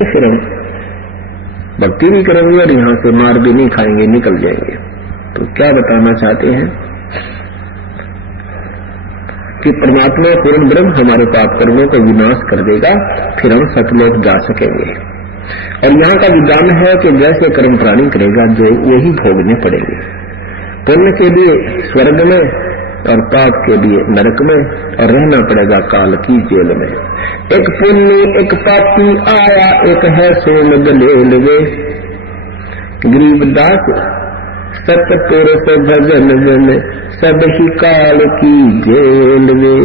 फिर हम भक्ति भी करेंगे और यहाँ से मार भी नहीं खाएंगे, निकल जाएंगे। तो क्या बताना चाहते हैं कि परमात्मा पूर्ण ब्रह्म हमारे पाप कर्मों को विनाश कर देगा, फिर हम सतलोक जा सकेंगे। और यहाँ का विधान है कि जैसे कर्म प्राणी करेगा जो वही भोगने पड़ेंगे। पुण्य के लिए स्वर्ग में और पाप के लिए नरक में, और रहना पड़ेगा काल की जेल में। एक पुण्य एक पापी आया, एक है सोम दलेलवे। गरीबदास सतपुरुष भजन में, सब ही काल की जेल में।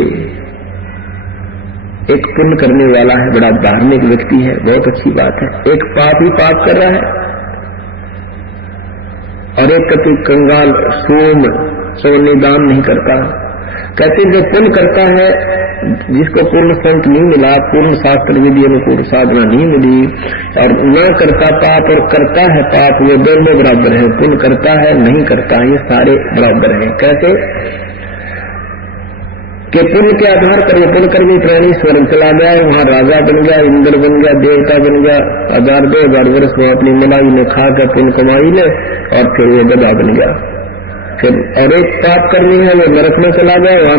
एक पुण्य करने वाला है, बड़ा धार्मिक व्यक्ति है, बहुत अच्छी बात है। एक पापी पाप कर रहा है, और एक कति कंगाल सोने दान नहीं करता। कहते जो पुण्य करता है, जिसको पूर्ण संत नहीं मिला, पूर्ण शास्त्र विधि अनुकूल साधना नहीं मिली, और न करता पाप और करता है पाप, वो दोनों बराबर है। पुण्य करता है नहीं करता, ये सारे बराबर हैं। कैसे कि पुण्य के आधार पर ये पुण्य कर्मी प्राणी स्वर्ग चला गया, वहां राजा बन गया, इंद्र बन गया, देवता बन गया, 1000-2000 वर्ष में अपनी मलाई ने खा कर पुण्य कमाई ने, और फिर वो गधा बन गया। फिर और एक पाप कर्मी है, वो नरक में चला गया, वहां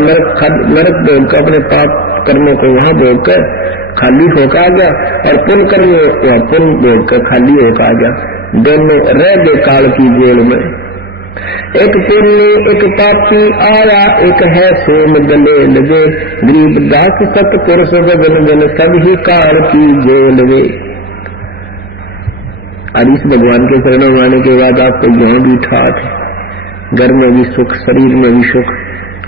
नरक भोग कर अपने पाप कर्मों को वहां भोग कर खाली होकर आ गया, और पुण्य कर्मी वहां पुण्य भोग कर खाली होकर आ गया। दोनों रह गए काल की जेल में। एक पुण्य एक पापी आया, एक है सोम दलेल वे। गरीबदास सतपुरुष भजन में, सब ही काल की जेल वे। और इस भगवान के चरणों में आने के बाद आपको यहाँ भी ठाठ है, घर में भी सुख, शरीर में भी सुख,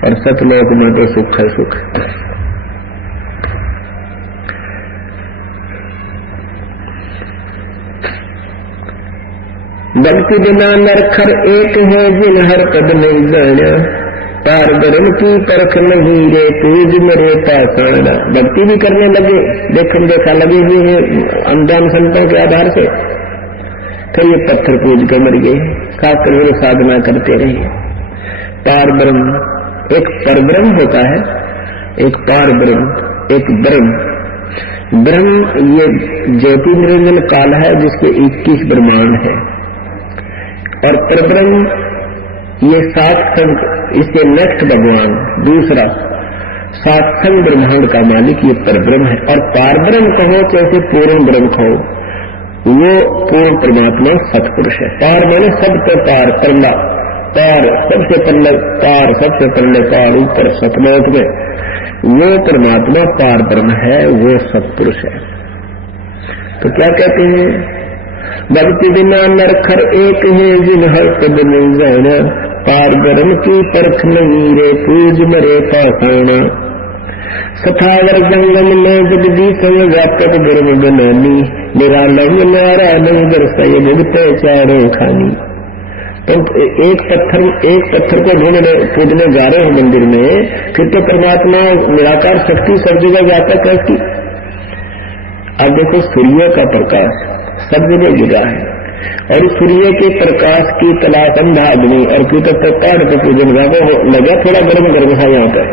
और सतलोक में तो सुख है सुख। भक्ति बिना नरखर एक है, जिन हर पद नहीं जाना। पार ब्रह्म की परख नहीं रे, पूज मेरे पाषाण। भक्ति भी करने लगे, देखम देखा लगे हुए हैं अनजान संतों के आधार से, फिर ये पत्थर पूज कर मर गए, शास्त्र विरुद्ध साधना करते रहे। पार ब्रह्म, एक पर ब्रह्म होता है, एक पार ब्रह्म, एक ब्रह्म। ब्रह्म ये ज्योति निरंजन काल है, जिसके 21 ब्रह्मांड है, और परब्रह्म ये 7 संग, इससे नेक्स्ट भगवान दूसरा 7 संग ब्रह्मांड का मालिक ये परब्रह्म है। और पार ब्रह्म कहो चाहे पूर्ण ब्रह्म कहो, वो पूर्ण परमात्मा सतपुरुष है। पार माने सबसे पार, परला पार, सबसे पल्ले पार, सबसे पल्ले पार, ऊपर सतलोक में वो परमात्मा पार ब्रह्म है, वो सतपुरुष है। तो क्या कहते हैं, भक्ति बिना नरखर एक है, जिन हर पद नहीं जाना। पार ब्रह्म की परख नहीं रे, पूज मरे पाषाण। सथावर जंगम में जगदीश व्यापक ब्रह्म बनानी। निरालंब न्यारा नहीं दर्शाए, भुगते चारों खानी। तो एक पत्थर को ढूंढने पूजने जा रहे हो मंदिर में, फिर तो परमात्मा निराकार शक्ति सब जगह व्यापक है उसकी। अब देखो सूर्य का प्रकाश सब जगह गिरा है, और इस सूर्य के प्रकाश की तलाश अंधा आदमी, और क्यों तक पहाड़ पर पूजन लगा, थोड़ा गर्म गर्म है यहाँ पर,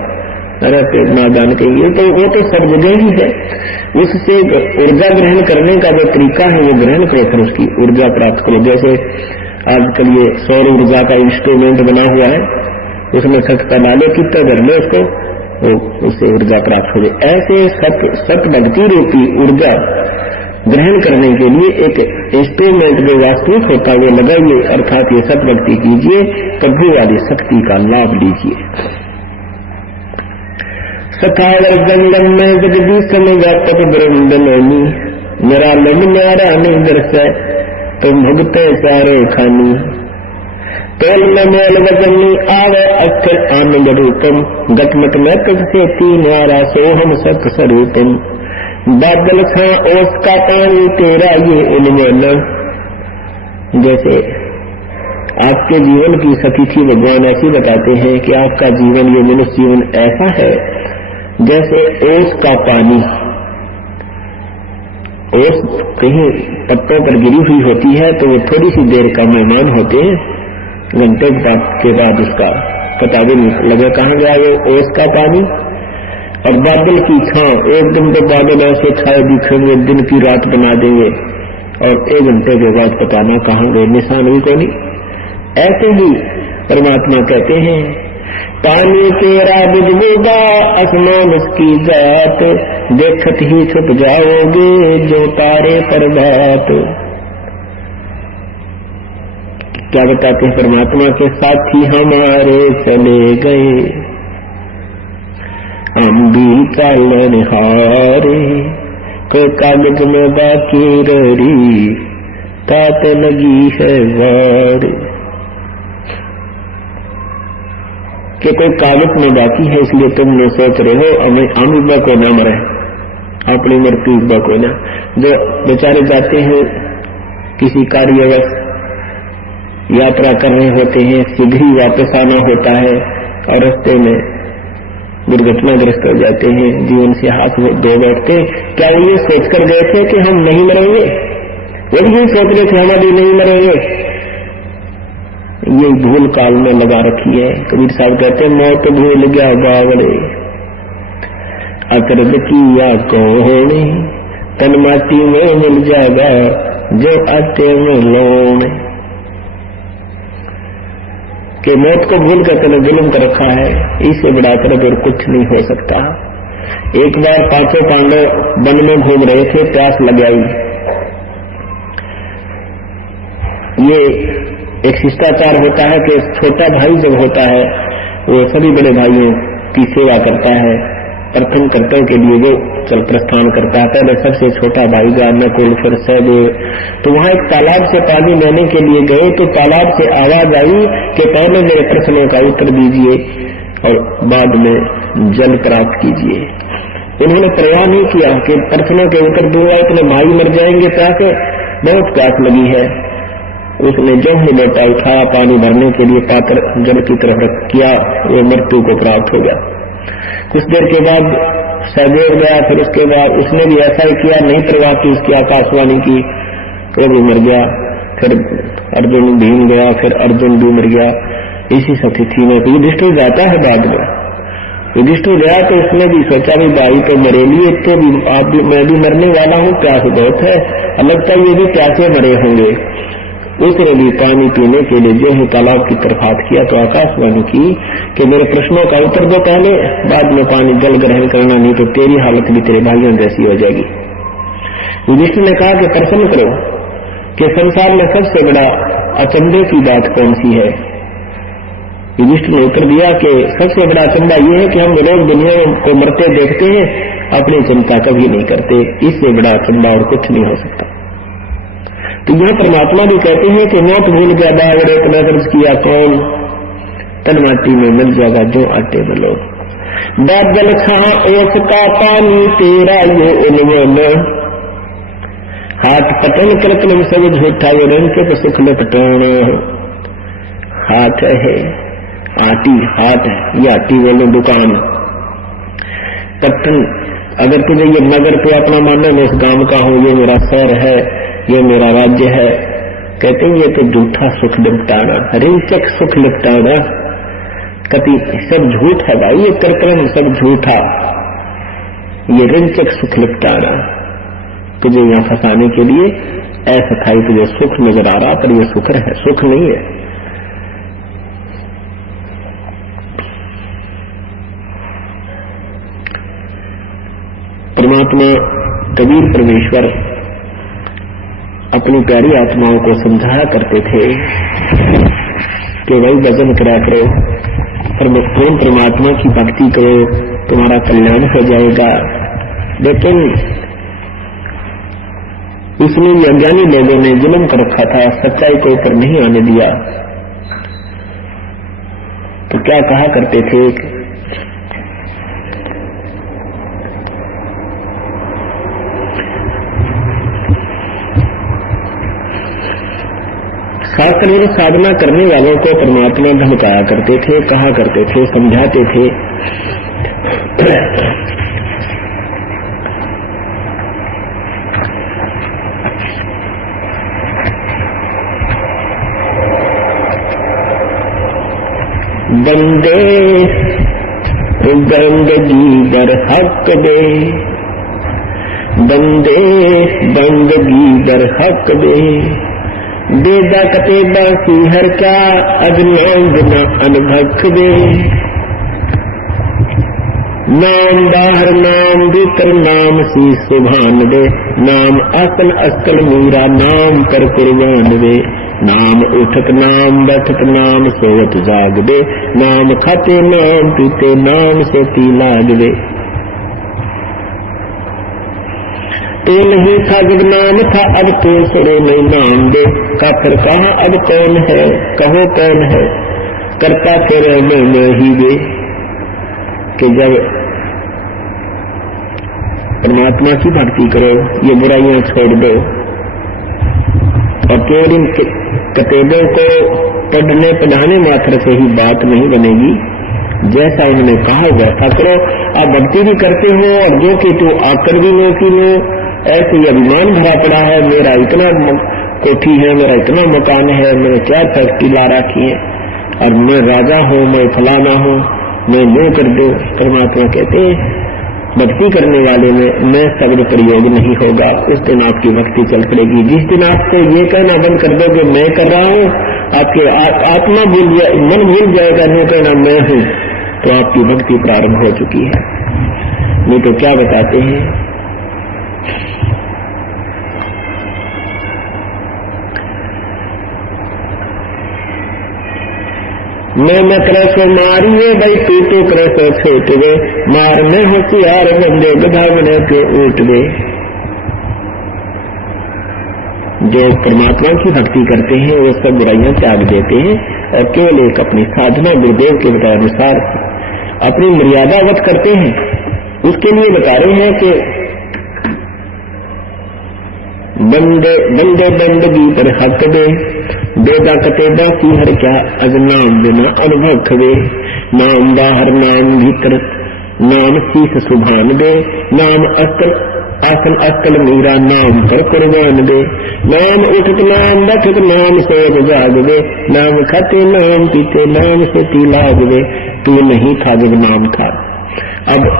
अरे नादान कहिए, तो वो तो सब जगह ही है। उससे ऊर्जा ग्रहण करने का जो तरीका है, वो ग्रहण करो, फिर उसकी ऊर्जा प्राप्त करो। जैसे आजकल ये सौर ऊर्जा का इंस्ट्रूमेंट बना हुआ है, उसमें सटका डालो, कितना घर में उसको उससे ऊर्जा प्राप्त हो गई। ऐसे सत भक्ति रूपी ऊर्जा ग्रहण करने के लिए एक इंस्ट्रूमेंट जो वास्तविक होता है वो लगाइए, अर्थात ये सत भक्ति कीजिए, प्रभु वाली शक्ति का लाभ लीजिए। सखावर जंगम में जगदीश में व्यापक ब्रह्म बननी। निरालंब न्यारा नहीं दर्शय, तुम भुगते चारों खानी। तोल में मेल वजनी आवे, अक्षर आनंद रूपम। गटमट में तुझसे तीन आरा, सोहम सत स्वरूपम। बादल छा ओस का पानी तेरा ये उन्मोलन। जैसे आपके जीवन की सतिथि भगवान ऐसी बताते हैं कि आपका जीवन, ये मनुष्य जीवन ऐसा है जैसे ओस का पानी। ओस कहीं पत्तों पर गिरी हुई होती है तो वो थोड़ी सी देर का मेहमान होते हैं, घंटे के बाद उसका पता भी नहीं लगे कहाँ गया वो ओस का पानी। और बादल की छांव, एक दिन तो बादल ऐसे छाए दिखेंगे, दिन की रात बना देंगे, और 1 घंटे के बाद पता ना कहां गए, निशान भी कोई नहीं। ऐसे ही परमात्मा कहते हैं, पानी तेरा बुझबुगा आसमान उसकी जात, देखत ही छुप जाओगे जो तारे पर बात। क्या बताते हैं परमात्मा के साथी हमारे चले गए, हम भी चालन हारे, कोई कागज में बाकी रही, तात लगी है वार। कि कोई कागज में बाकी है, इसलिए तुम न सोच रहे हो हम इब्बा को ना मरे, अपनी मृत्यु इब्बा को ना। जो बेचारे जाते हैं किसी कार्यवश यात्रा कर रहे होते हैं, शीघ्र ही वापस आना होता है और रास्ते में दुर्घटनाग्रस्त हो जाते हैं, जीवन से हाथ धो बैठते। क्या वो ये सोचकर गए थे कि हम नहीं मरेंगे? वो भी ये सोच रहे थे हम अभी नहीं मरेंगे। ये भूल काल में लगा रखी है। कबीर साहब कहते हैं, मौत भूल गया बावड़े, अकरब किया कौन, तन माटी में मिल जाएगा जो आटे में लौण। कि मौत को भूल कर तने जुल्म कर रखा है, इससे बढ़ाकर और कुछ नहीं हो सकता। एक बार 5 पांडव वन में घूम रहे थे, प्यास लग आई। ये एक शिष्टाचार होता है कि छोटा भाई जब होता है वो सभी बड़े भाइयों की सेवा करता है, प्रथम कर्तव्य के लिए वो चल प्रस्थान करता है। पहले सबसे छोटा भाई गया, नकुल, फिर सहदेव। तो वहां एक तालाब से पानी लेने के लिए गए तो तालाब से आवाज आई कि पहले मेरे प्रश्नों का उत्तर दीजिए और बाद में जल प्राप्त कीजिए। उन्होंने परवाह नहीं किया कि प्रश्नों के उत्तर दूंगा इतने भाई मर जाएंगे, प्यासे बहुत प्यास लगी है। उसने जो ही लोटा उठाया, पानी भरने के लिए पात्र जल की तरफ रख किया, वो मृत्यु को प्राप्त हो गया। कुछ देर के बाद सहदेव गया, फिर उसके बाद उसने भी ऐसा ही किया, नहीं परवाह की उसकी आकाशवाणी की, वो भी मर गया। फिर अर्जुन भीम गया, फिर अर्जुन भी मर गया। इसी स्थिति में युधिष्ठिर जाता है बाद में। युधिष्ठिर गया तो उसने भी सोचा भाई तो मरे लिए, तो भी आप मैं भी मरने वाला हूँ, प्यास बहुत है, लगता है ये भी प्यासे मरे होंगे। उसने भी पानी पीने के लिए जो है तालाब की तरफ हाथ किया तो आकाशवाणी की कि मेरे प्रश्नों का उत्तर दो पहले, बाद में पानी जल ग्रहण करना, नहीं तो तेरी हालत भी तेरे भाइयों जैसी हो जाएगी। युधिष्ठिर ने कहा कि प्रश्न करो कि संसार में सबसे बड़ा अचंभे की बात कौन सी है। युधिष्ठिर ने उत्तर दिया कि सबसे बड़ा अचंभा यह है कि हम रोज दुनिया को मरते देखते हैं, अपनी चिंता कभी नहीं करते, इससे बड़ा अचंभा और कुछ नहीं हो सकता। तो यह परमात्मा भी कहते हैं कि मौत भूल गया बावड़े, इतना कर्ज किया कौन, तन माटी में मिल जाएगा जो आटे में लोग। बादल छां ओस का पानी तेरा ये उन्वन, हाथ पटन कृत्रिम सब झूठा ये रंग के सुख लपटाना। हाथ है आटी, हाथ है ये आटी बोलो दुकान। पटन अगर तुझे ये नगर तो अपना मानना, मैं इस गांव का हूं, ये मेरा शहर है, ये मेरा राज्य है, कहते हैं ये तो झूठा सुख लिपटाना, रिंचक सुख लिपटाना, कति सब झूठ है भाई, ये कृत्रिम सब झूठा, ये रिंचक सुख लिपटाना। तुझे यहां फंसाने के लिए ऐसा था, तुझे सुख नजर आ रहा पर ये सुख है, सुख नहीं है। परमात्मा कबीर परमेश्वर अपनी प्यारी आत्माओं को समझाया करते थे कि भाई भजन करा करो, प्रेम परमात्मा की भक्ति करो, तुम्हारा कल्याण हो जाएगा। लेकिन इसमें भी अज्ञानी लोगों ने जुल्म कर रखा था, सच्चाई को ऊपर नहीं आने दिया। तो क्या कहा करते थे, खासकर वो साधना करने वालों को परमात्मा धमकाया करते थे, कहा करते थे, समझाते थे। बंदे बंदगी दर हक दे, बंदे बंदगी दर हक दे, बेदा कतेबा सी हर क्या अजनाम बिना अनभक दे। नाम बाहर नाम भीतर नाम सी सुभान दे, नाम असल असल मीरा नाम कर कुर्बान दे। नाम उठत नाम बैठत नाम सोवत जाग दे, नाम खाते नाम पीते नाम सोती लाग दे। तो नहीं था जब नाम था अब तो सुरे में नाम दे, काफिर कहा अब कौन है कहो कौन है, करता फिर मैं ही दे। कि जब परमात्मा की भक्ति करो, ये बुराइयां छोड़ दो और केवल इन कतेबों को पढ़ने पढ़ाने मात्र से ही बात नहीं बनेगी, जैसा उन्होंने कहा वैसा करो। आप भक्ति भी करते हो और जो कि तू आकर भी नो की नो, ऐसे ही अभिमान भरा पड़ा है, मेरा इतना कोठी है, मेरा इतना मकान है, मैंने क्या फैक्ट्री ला रखी है और मैं राजा हूँ, मैं फलाना हूँ, मैं नो कर दो। परमात्मा कहते हैं भक्ति करने वाले में मैं शब्द प्रयोग नहीं होगा, उस दिन आपकी भक्ति चल पड़ेगी। जिस दिन आपको ये कहना बंद कर दोगे मैं कर रहा हूँ, आपके आत्मा भूल जाए, मन भूल जाएगा नो कहना मैं हूँ, तो आपकी भक्ति प्रारंभ हो चुकी है। नहीं तो क्या बताते हैं, मैं करे सो मारिए भाई तू तो करे सो छूट वे, मार में होशियार बंदे गधा बने के ऊट वे। जो परमात्मा की भक्ति करते हैं वो सब बुराइयां त्याग देते हैं और केवल एक अपनी साधना गुरुदेव के बताए अनुसार अपनी मर्यादावत करते हैं। उसके लिए बता रहे हैं कि बंदे बंदे बंदगी पर हक दे, बेदा कतेबा सी हर क्या अजनाम बिना अनुभव खवे। नाम बाहर नाम भीतर नाम शीस सुभान दे, नाम असल आसन असल मीरा नाम पर कुर्बान दे। नाम उठत नाम बैठत नाम सोच जाग दे, नाम खाते नाम पीते नाम से ती लाग दे। तू नहीं था जब नाम था, अब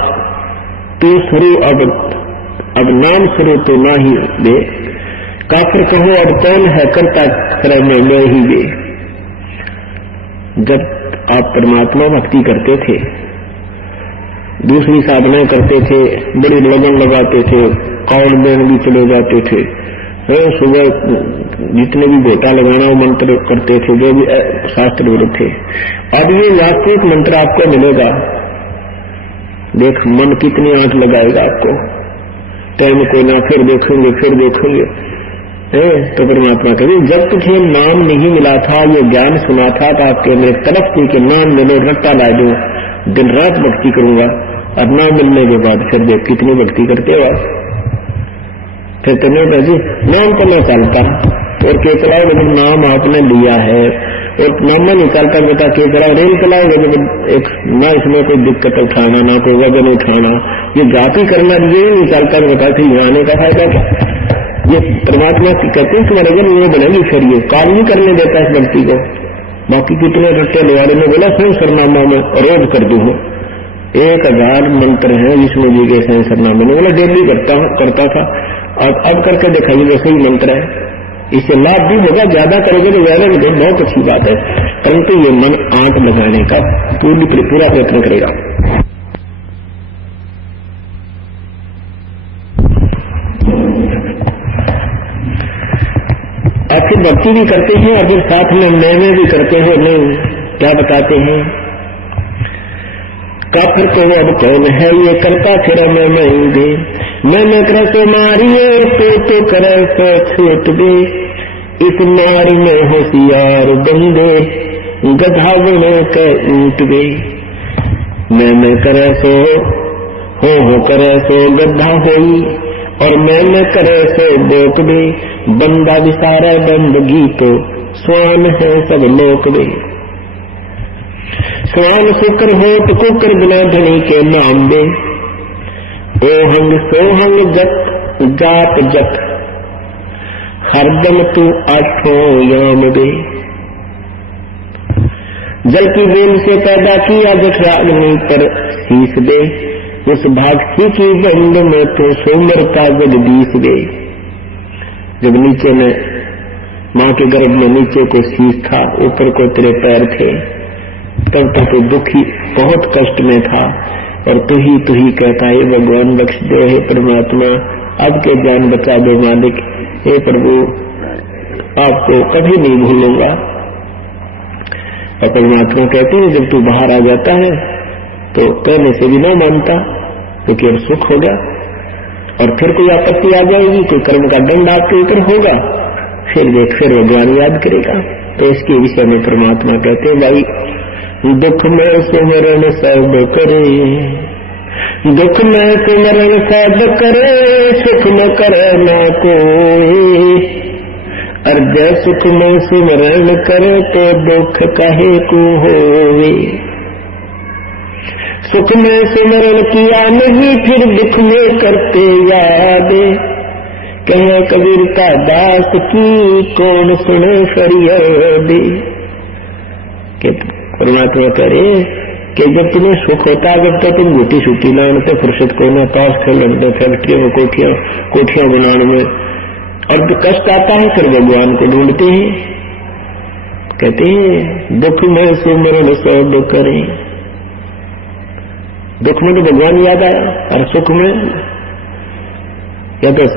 तू शुरू, अब नाम शुरू तो ना ही दे। काफिर कहो अब कौन है करता करे मैं ही दे। जब आप परमात्मा भक्ति करते थे, दूसरी साधनाएं करते थे, बड़ी लगन लगाते थे, कौन में भी चले जाते थे, सुबह जितने भी गोटा लगाना वो मंत्र करते थे, जो भी शास्त्र विरुद्ध थे। अब ये वास्तविक मंत्र आपको मिलेगा, देख मन कितनी आंख लगाएगा आपको, टाइम कोई ना, फिर देखेंगे। तो परमात्मा कभी जब तुझे नाम नहीं मिला था, ये ज्ञान सुना था, तो आपके अंदर एक तरफ थी कि नाम मिलो रट्टा ला दो, दिन रात भक्ति करूंगा, और नाम मिलने के बाद फिर देख कितनी भक्ति करते हो। फिर तुम्हें जी नाम तो नहीं चलता और के चलाओगे जब नाम आपने लिया है, और नाम नहीं चलता बता के चलाओ, रेल चलाओगे जब एक ना इसमें कोई दिक्कत उठाना, ना कोई वजन उठाना, ये जाति करना ये नहीं चलता बता फिर आने का फायदा क्या। ये परमात्मा की कहते हैं तुम्हारे घर ये बनेगी, फिर ये काम नहीं करने देता इस व्यक्ति को। बाकी कितने रट्टे लवाड़े ने बोला सही सरनामा में रोज कर दूं, 1000 मंत्र हैं विष्णु जी के सही सरनामे में, बोला डेली करता था, अब करके दिखाइए वो सही मंत्र है। इससे लाभ भी होगा, ज्यादा करोगे तो ज्यादा भी बहुत अच्छी बात है, परंतु ये मन आंट लगाने का पूरा प्रयत्न करेगा। फिर भक्ति भी करते हैं और फिर साथ में मैं भी करते हैं। नहीं क्या बताते हैं, काफिर को अब कौन है ये करता फिर मैं दे, मैंने करे तो मारिए तो करे तो छूट दे। इस नारी में होशियार बंदे गधा बने के ऊट दे। मैं करे सो हो करे सो गधा होई, और मैं करे सो बोक दे। बंदा विसारा बंदगी तो स्वान है सब लोक दे। स्वान शुक्र हो तो कुकर बिना धनी के नाम दे। ओहंग सोहंग जत जाप जत हरदम तू आठों याम दे। जल की बूंद से पैदा किया जठराग्नि पर शीश दे, उस भागसी की बंद में तो सोमर का जगदीश दे। जब नीचे में मां के गर्भ में नीचे को शीश था, ऊपर को तेरे पैर थे, तब तक तो दुखी बहुत कष्ट में था, और तू ही कहता है भगवान बख्श दे, हे परमात्मा अब के जान बचा दो मालिक, हे प्रभु आपको कभी नहीं भूलूंगा। और परमात्मा कहते हैं जब तू बाहर आ जाता है तो कहने से भी न मानता, क्योंकि अब सुख हो गया, और फिर कोई आपत्ति आ जाएगी, कोई कर्म का दंड आपके ऊपर होगा, फिर देख फिर भगवान याद करेगा। तो इसके विषय में परमात्मा कहते हैं भाई दुख में सुमरण सब करे, दुख में सुमरण सब करे, सुख में करे ना कोई, और जय सुख में सुमरण करे तो दुख काहे को होवे। सुख में सुमरण किया नहीं फिर दुख में करते याद, कहे कबीर का दास की कौन सुने फरियाद। परमात्मा करे कि जब तुम्हें सुख होता है जब तक तुम गुटी सूटी लाने फुर्सत को ना, पास खेलते फैक्ट्रियों में कोठियां बनाने में, और जो कष्ट आता है फिर भगवान को ढूंढते हैं। कहते हैं दुख में सुमरण सब करें, दुख में तो भगवान याद आया, और सुख में या तो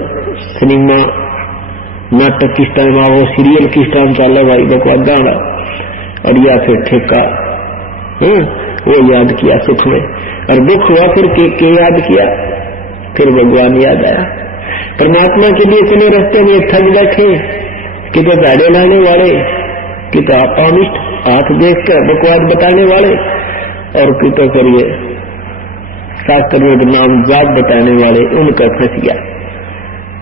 सिनेमा नाटक किस टाइम आओ, सीरियल किस टाइम चाले भाई बकवास गाना, और या फिर ठेका वो याद किया सुख में, और दुख हुआ फिर के याद किया, फिर भगवान याद आया। परमात्मा के लिए चले रास्ते में थक बैठे, कि तो गाड़े लाने वाले, कि तो अनिष्ट हाथ देख कर बकवास बताने वाले, और कि तो करिए शास्त्र में नाम जात बताने वाले, उनका फंस गया,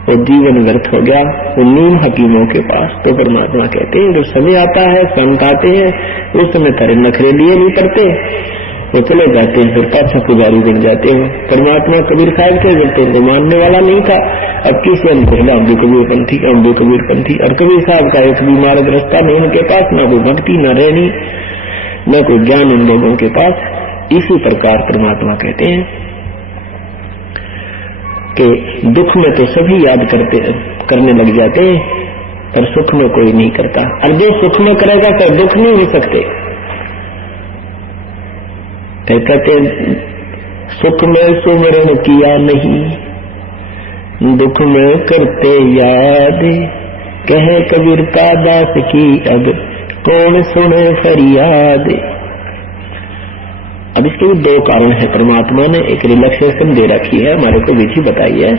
वो जीवन व्यर्थ हो गया, वो नीम हकीमों के पास। तो परमात्मा कहते हैं जो समय आता है संत आते हैं, उस समय तारे नखरे लिए नहीं करते, वो चले जाते हैं, फिर पाछा पुजारी बन जाते हैं। परमात्मा कबीर साहब थे जब तो उनको मानने वाला नहीं था, अब किसी हम कहला हम भी कबीरपंथी, हम भी कबीरपंथी, और कबीर साहब का एक भी मार्ग रास्ता नहीं उनके पास, न कोई भक्ति न रहनी, न कोई ज्ञान उन लोगों के पास। इसी प्रकार परमात्मा कहते हैं कि दुख में तो सभी याद करने लग जाते हैं, पर सुख में कोई नहीं करता, और जो सुख में करेगा तो दुख नहीं हो सकते। कहते सुख में सुमरण किया नहीं, दुख में करते याद, कहे कबीर का दास की अब कौन सुने फरियाद। अब इसके भी दो कारण है, परमात्मा ने एक रिलैक्सेशन दे रखी है, हमारे को विधि बताई है,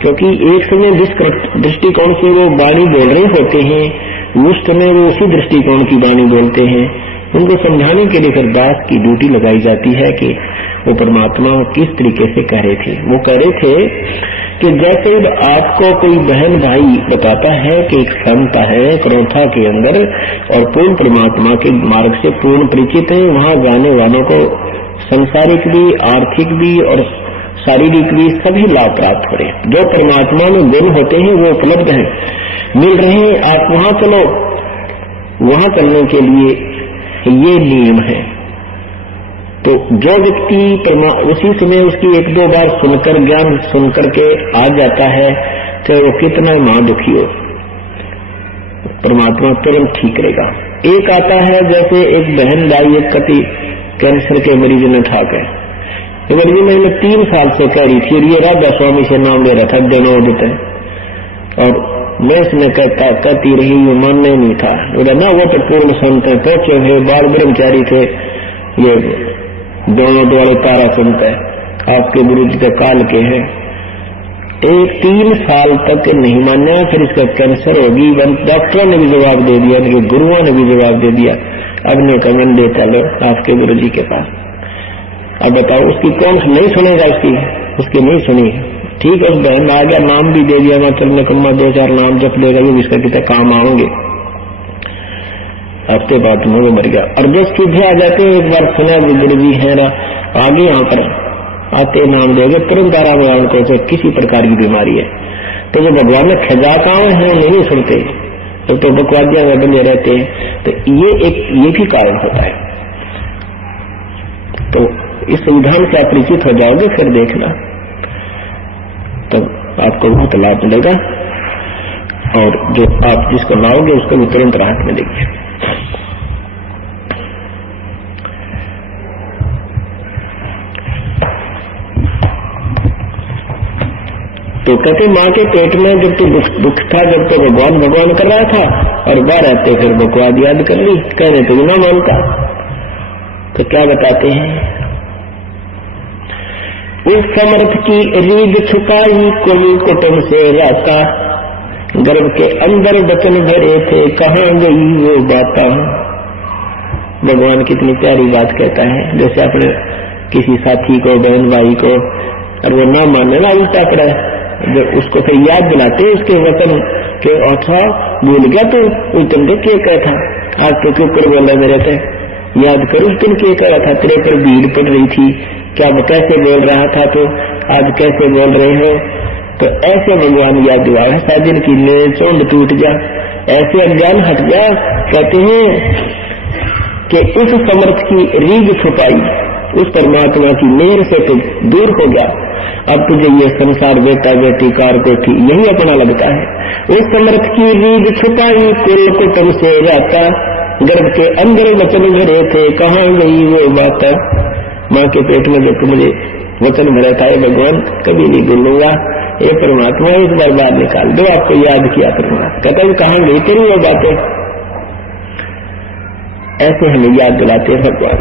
क्योंकि एक समय जिस दृष्टिकोण से वो वाणी बोल रहे होते हैं, उस समय वो उसी दृष्टिकोण की वाणी बोलते हैं। उनको समझाने के लिए फिर दास की ड्यूटी लगाई जाती है कि वो परमात्मा किस तरीके से कह रहे थे। वो कह रहे थे कि जैसे आपको कोई बहन भाई बताता है कि एक संत है क्रोथा के अंदर और पूर्ण परमात्मा के मार्ग से पूर्ण परिचित है, वहां जाने वालों को संसारिक भी, आर्थिक भी और शारीरिक भी सभी लाभ प्राप्त हो रहे। जो परमात्मा में गुण होते हैं वो उपलब्ध हैं, मिल रहे हैं, आप वहां चलो। वहां चलने के लिए ये नियम है। तो जो व्यक्ति उसी समय उसकी एक दो बार सुनकर ज्ञान सुनकर के आ जाता है, चाहे वो कितना महादुखी हो, परमात्मा तुरंत ठीक करेगा। एक आता है जैसे एक बहन भाई एक कति कैंसर के मरीज ने ठा गए, मरीज मैंने 3 साल से कह रही थी, ये राधा स्वामी से नाम ले रहा था दिनोदित, और मैं इसमें कहती रही, वो मानने नहीं था। बोला ना वो तो पूर्ण संत है, पहुंचे हुए बाल ब्रह्मचारी थे, ये दोनों द्वारे तारा संत है, आपके गुरु जी तो काल के हैं। 3 साल तक नहीं माना, फिर इसका कैंसर होगी, डॉक्टरों ने भी जवाब दे दिया, गुरुओं ने भी जवाब दे दिया, अब ने कमन दे चलो आपके गुरु जी के पास। अब बताओ उसकी कौन नहीं सुनेगा, उसकी नहीं सुनी। ठीक है, उस बहन आ गया, नाम भी दे दिया, मैं चलने कम्मा 2-4 नाम जप लेगा, ये इसका कितने काम आओगे। हफ्ते बाद में वो मर गया। और जो सीधे आ जाते हैं, एक बार सुना गुरु जी है आगे यहाँ पर आते नाम देंगे, तुरंत आराम आराम को किसी प्रकार की बीमारी है। तो जो भगवान ने खजाकाओं हैं नहीं सुनते, तो बकवादियां में बने रहते हैं। तो ये भी कारण होता है। तो इस विधान से आप परिचित हो जाओगे, फिर देखना तब आपको बहुत लाभ मिलेगा और जो आप जिसको लाओगे उसको भी तुरंत राहत मिलेगी। तो कहते माँ के पेट में जब तो दुख था, जब तो भगवान भगवान कर रहा था और बाहर आते फिर बकवाद याद कर ली, कहने तो ना मानता। तो क्या बताते हैं, उस समर्थ की रीढ़ छुपाई कुल कुटुंब से राता, गर्भ के अंदर बचन भरे थे कहाँ गई वो बाता। भगवान कितनी प्यारी बात कहता है, जैसे अपने किसी साथी को, बहन भाई को, और वो ना मानने ना उल्टा पड़ा, जब उसको फिर याद दिलाते उसके वचन के, अच्छा भूल गया तो उस दिन क्या कहता था, आज तो क्यों कर बोला मेरे थे, याद कर उस दिन क्या कह रहा था, तेरे पर भीड़ पड़ रही थी, क्या कैसे बोल रहा था, तो आज कैसे बोल रहे हो। तो ऐसे भगवान याद दिला है, साजिन की चौंड टूट जा, ऐसे अज्ञान हट जा। कहते हैं कि उस समर्थ की रीढ़ छुपाई, उस परमात्मा की मेहर से तो दूर हो गया, अब तुझे ये संसार बेटा बेटी कार कोठी यही अपना लगता है। उस समर्थ की रीढ़ छुपाई कुल कुटुंब से जाता, गर्भ के अंदर वचन भरे थे कहाँ गई वो बात। माँ के पेट में जब मुझे वचन भरा था, भगवान कभी नहीं भूलूंगा, ये परमात्मा एक बार बाहर निकाल दो, आपको याद किया परमात्मा, कहता है कहाँ गई तेरी वो बातें। ऐसे हमें याद दिलाते हैं भगवान।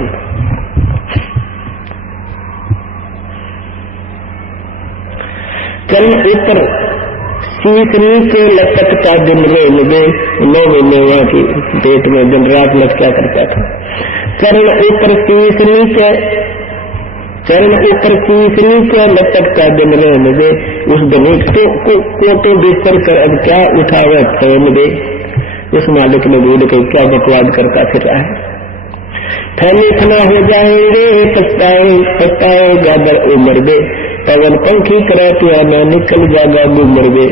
चरण ऊपर शीश नीचे लटकता दिन रेल दे, 9 महीने वहां की पेट में दिन रात लटका करता था। चरण ऊपर शीश नीचे, चरण ऊपर शीश नीचे लटकता दिन रेल दे, उस धनिक को तो बिस्तर कर अब क्या उठावे फैन दे। उस मालिक ने ढूंढ के क्या बकवाद करता फिर रहा है, फैले फना हो जाएंगे पछताएगा दर उम्र दे, पवन पंखी करा पियाना निकल जाएगा गुमर दे।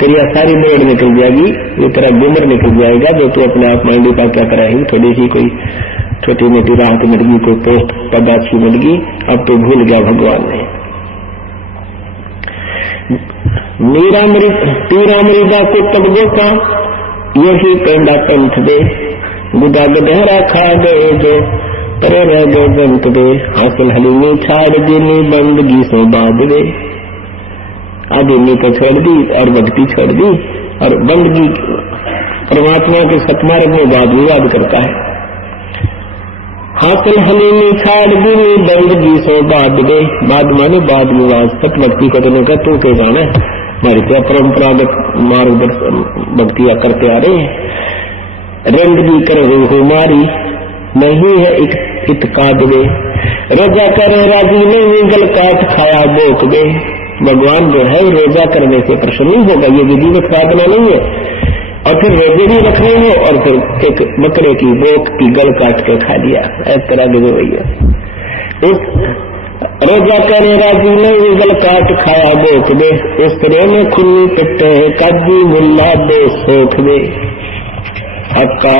तेरी सारी दौड़ निकल जाएगी, ये तेरा गुमर निकल जाएगा जो तू अपने आप मांडी पा क्या कराएगी। थोड़ी सी कोई छोटी मोटी राहत मिल गई, कोई पोस्ट पद अच्छी मिल गई, अब तो भूल गया भगवान ने। पीरा मरीदा को तब गोसा, यही पेंडा पंथ दे, गुदा गहरा खा गए जो परे रह गए जंत दे, हासिल हलीमी छाड़ देनी बंदगी से बांध दे। आदमी तो छोड़ दी और भक्ति छोड़ दी, और बंदगी परमात्मा के सतमार्ग में वाद विवाद करता है। हासिल हलीमी छाड़ देनी बंदगी से बांध दे, बाद माने वाद विवाद। सत भक्ति को तो तू के जाना है, हमारी क्या परंपरागत मार्गदर्शन भक्तियां करते आ रहे हैं। रंडगी कर हो मारी नहीं है इतकाद दे, रोजा करे राजी नहीं गल काट खाया बोक दे। भगवान जो है रोजा करने से प्रसन्न नहीं होगा, ये विधिवत साधना नहीं है। और फिर रोजे भी रखने हो और फिर एक बकरे की बोक की गल काट के खा लिया, इस तरह के भैया। उस रोजा करे राजी नहीं गल काट खाया बोक दे, उस तरह में खुली पिट्टे काजी मुल्ला दो सोख दे। हक्का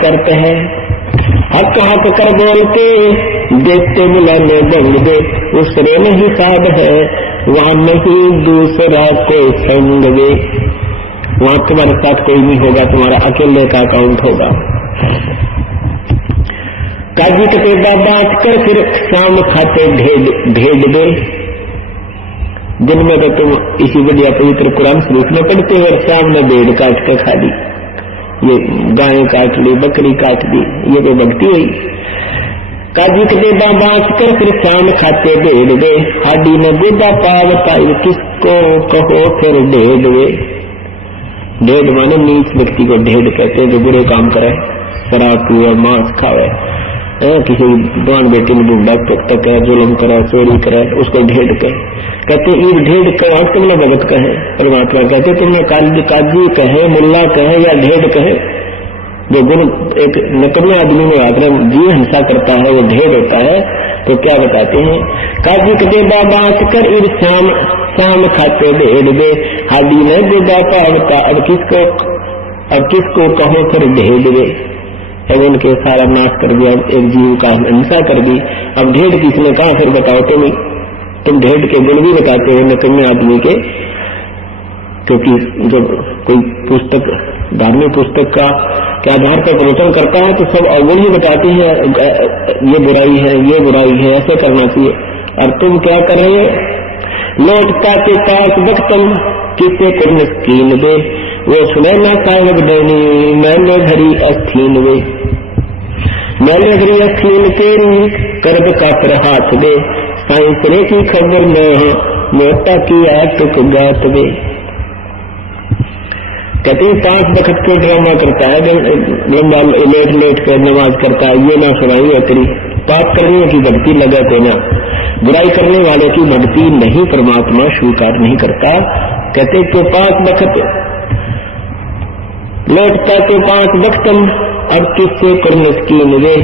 करते हैं, हक हक कर बोल के देखते बुलाने दंग दे, उस रे में हिसाब है वहां नहीं दूसरा कोई संग दे। वहां तुम्हारे साथ कोई नहीं होगा, तुम्हारा अकेले का अकाउंट होगा। काजी कटेबा बांट कर फिर शाम खाते भेड़ दे। दिन में तो तुम इसी बढ़िया पवित्र कुरान शरीफ में पढ़ते हो और शाम में भेड़ काट के खा ली, ये गाय काट ली, बकरी काट दी, ये तो भक्ति हुई। काजी कटेबा बांट कर फिर शाम खाते भेड़ दे, हाडी ने गुदा पाव पाई किसको कहो फिर ढेड़ वे। ढेड़ माने नीच व्यक्ति को ढेड़ कहते हैं, जो बुरे काम करे, शराब पिए, मांस खावे, किसी बाण बेटी में ढूंढा तक है, जुल्म करे, चोरी करे, उसको ढेड़ कहते। ये ढेड़ कहा तुमने भगत कहे, परमात्मा कहते तुमने काजी कहे, मुल्ला कहे या ढेड़ कहे। जो गुण एक नकम्मे आदमी में आकर जीव हिंसा करता है वो ढेड़ होता है। तो क्या बताते हैं, काजी कटेबा बांट कर ईद शाम खाते भेड़ दे, हाडी ने गुदा पावता अब किसको कहो फिर ढेड़ दे। अब उनके सारा नाश कर दिया, एक जीव का हिंसा कर दी। अब ढेड किसने कहा, फिर बताओ तुम ढेड के गुण भी बताते हो नकम्य आदमी के, क्योंकि जब कोई पुस्तक धार्मिक पुस्तक का के आधार पर प्रवचन करता है तो सब अवगुण ही बताते हैं, ये बुराई है, ये बुराई है, ऐसे करना चाहिए। और तुम क्या कर रहे हो, लौटता के पास बख्तम किसे को मिस्कीन दे, वो सुने ना साहिब डैनी मैंने भरी अस्थीन वे, मैंने भरी अस्थीन तेरी कर्ब का पर हाथ दे, साइंसरे की खबर न हो मोटा की आटुक गात वे। कहते 5 वक्त के ड्रामा करता है, लंबा लेट लेट कर नमाज करता है, ये ना सुनाई है तेरी पाप करने की भक्ति लगा को ना, बुराई करने वाले की भक्ति नहीं परमात्मा स्वीकार नहीं करता। कहते तो 5 वक्त लौटता के 5 वक्तम अब किससे कर मिस्कीन वे,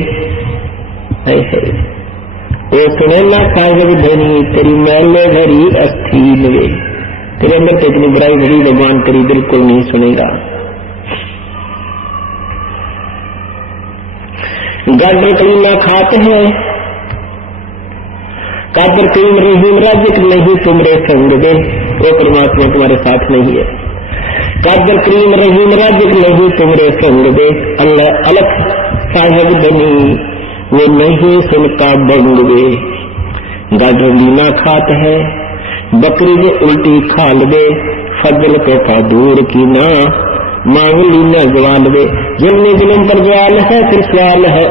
वो सुने ना साहिब धनी तेरी मैले भरी अस्थीन वे, तेरे अंदर तो इतनी बुराई भरी भगवान तेरी बिल्कुल नहीं सुनेगा। गाजर कलीमा खाते हैं कादर करीम रहीम राज्य नहीं तुमरे संग दे, वो परमात्मा तुम्हारे साथ नहीं है। कादर करीम रहीम राज्य नहीं तुमरे संग दे, अल्लाह अलग साहिब बनी वो नहीं सुनता बंग दे। गाजर लीना खात है बकरी ने उल्टी खाल दे, फजल तो दूर की ना मांग लीना जवाल दे। जुल्म जुल्म पर जवाल है फिर सवाल है,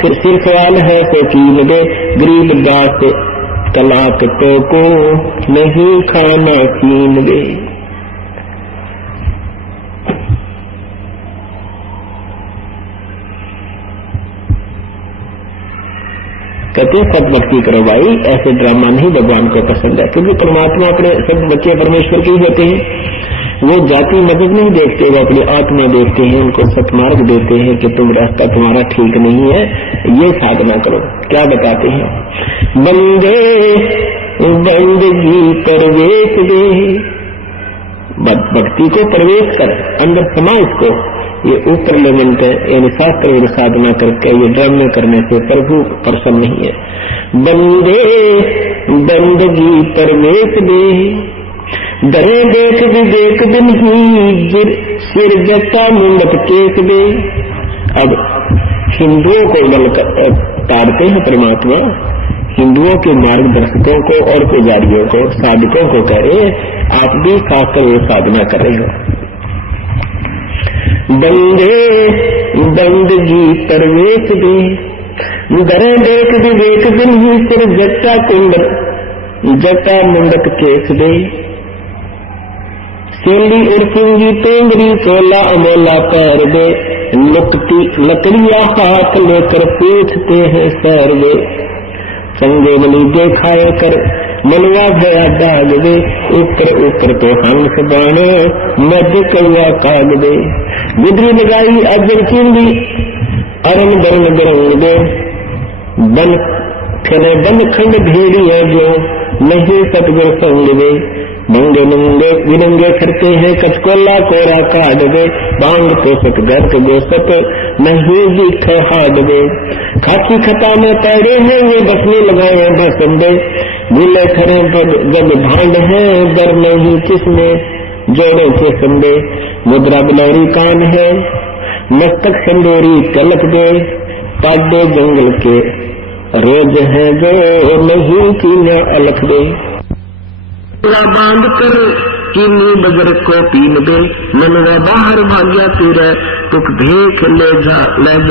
फिर सिर सवाल है तो कीन दे। गरीब दास तलाक तो को नहीं खाना कीन दे। कहते सब भक्ति करो भाई, ऐसे ड्रामा नहीं भगवान को पसंद है, क्योंकि परमात्मा अपने सब बच्चे परमेश्वर के ही होते हैं। वो जाति मदद नहीं देखते, वो अपनी आत्मा देखते हैं, उनको सतमार्ग देते हैं कि तुम रास्ता तुम्हारा ठीक नहीं है, ये साधना करो। क्या बताते हैं, बंदे बंदगी प्रवेश दे, भक्ति को प्रवेश कर, अंदर समा इसको, ये ऊपर लेवल है, यानी शास्त्र साधना करके ये ड्रामे करने से प्रभु प्रसन्न नहीं है। बंदे बंदगी प्रवेश दे, डरे देख विवेक दिन ही सिर जटा मुंडक केस दे। अब हिंदुओं को ताड़ते हैं परमात्मा, हिंदुओं के मार्गदर्शकों को और पुजारियों को साधकों को कह रहे आप भी शास्त्र साधना कर रहे हो। बंदे बंदगी प्रवेश दे, डरे देख विवेक दिन ही सिर जटा जटा मुंडक केस दे। सेली उर्सिंगी तेंगरी सोला अमोला पैर दे, लकड़िया हाथ लेकर पूछते हैं सैर दे। संगे मनी देखाए कर मनवा भया डाग दे, ऊपर ऊपर तो हंस बाणे मध्य कौआ काग दे। गुदरी लगाई अजर चिंदी अरन बरन बरंग दे, बन खने बन खंड भेड़िया जो नहीं सतगुर संग दे। नंगे नंगे विनंगे करते हैं कचकोला कोरा काट दे, बांग पोषक गर्क गोसत नहीं दिख हाड दे। खाकी खता में पैड़े हैं ये बसने लगाए भसम दे, भूले खरे जब भांड है दर नहीं किसने जोड़े के संदे। मुद्रा बिलौरी कान है मस्तक संदोरी तलक दे, पाडे जंगल के रोज है जो नहीं की न अलख दे। बांध कर किन्नी बजर को पीन दे, मनवा बाहर भाग्या तेरा तुक देख ले जा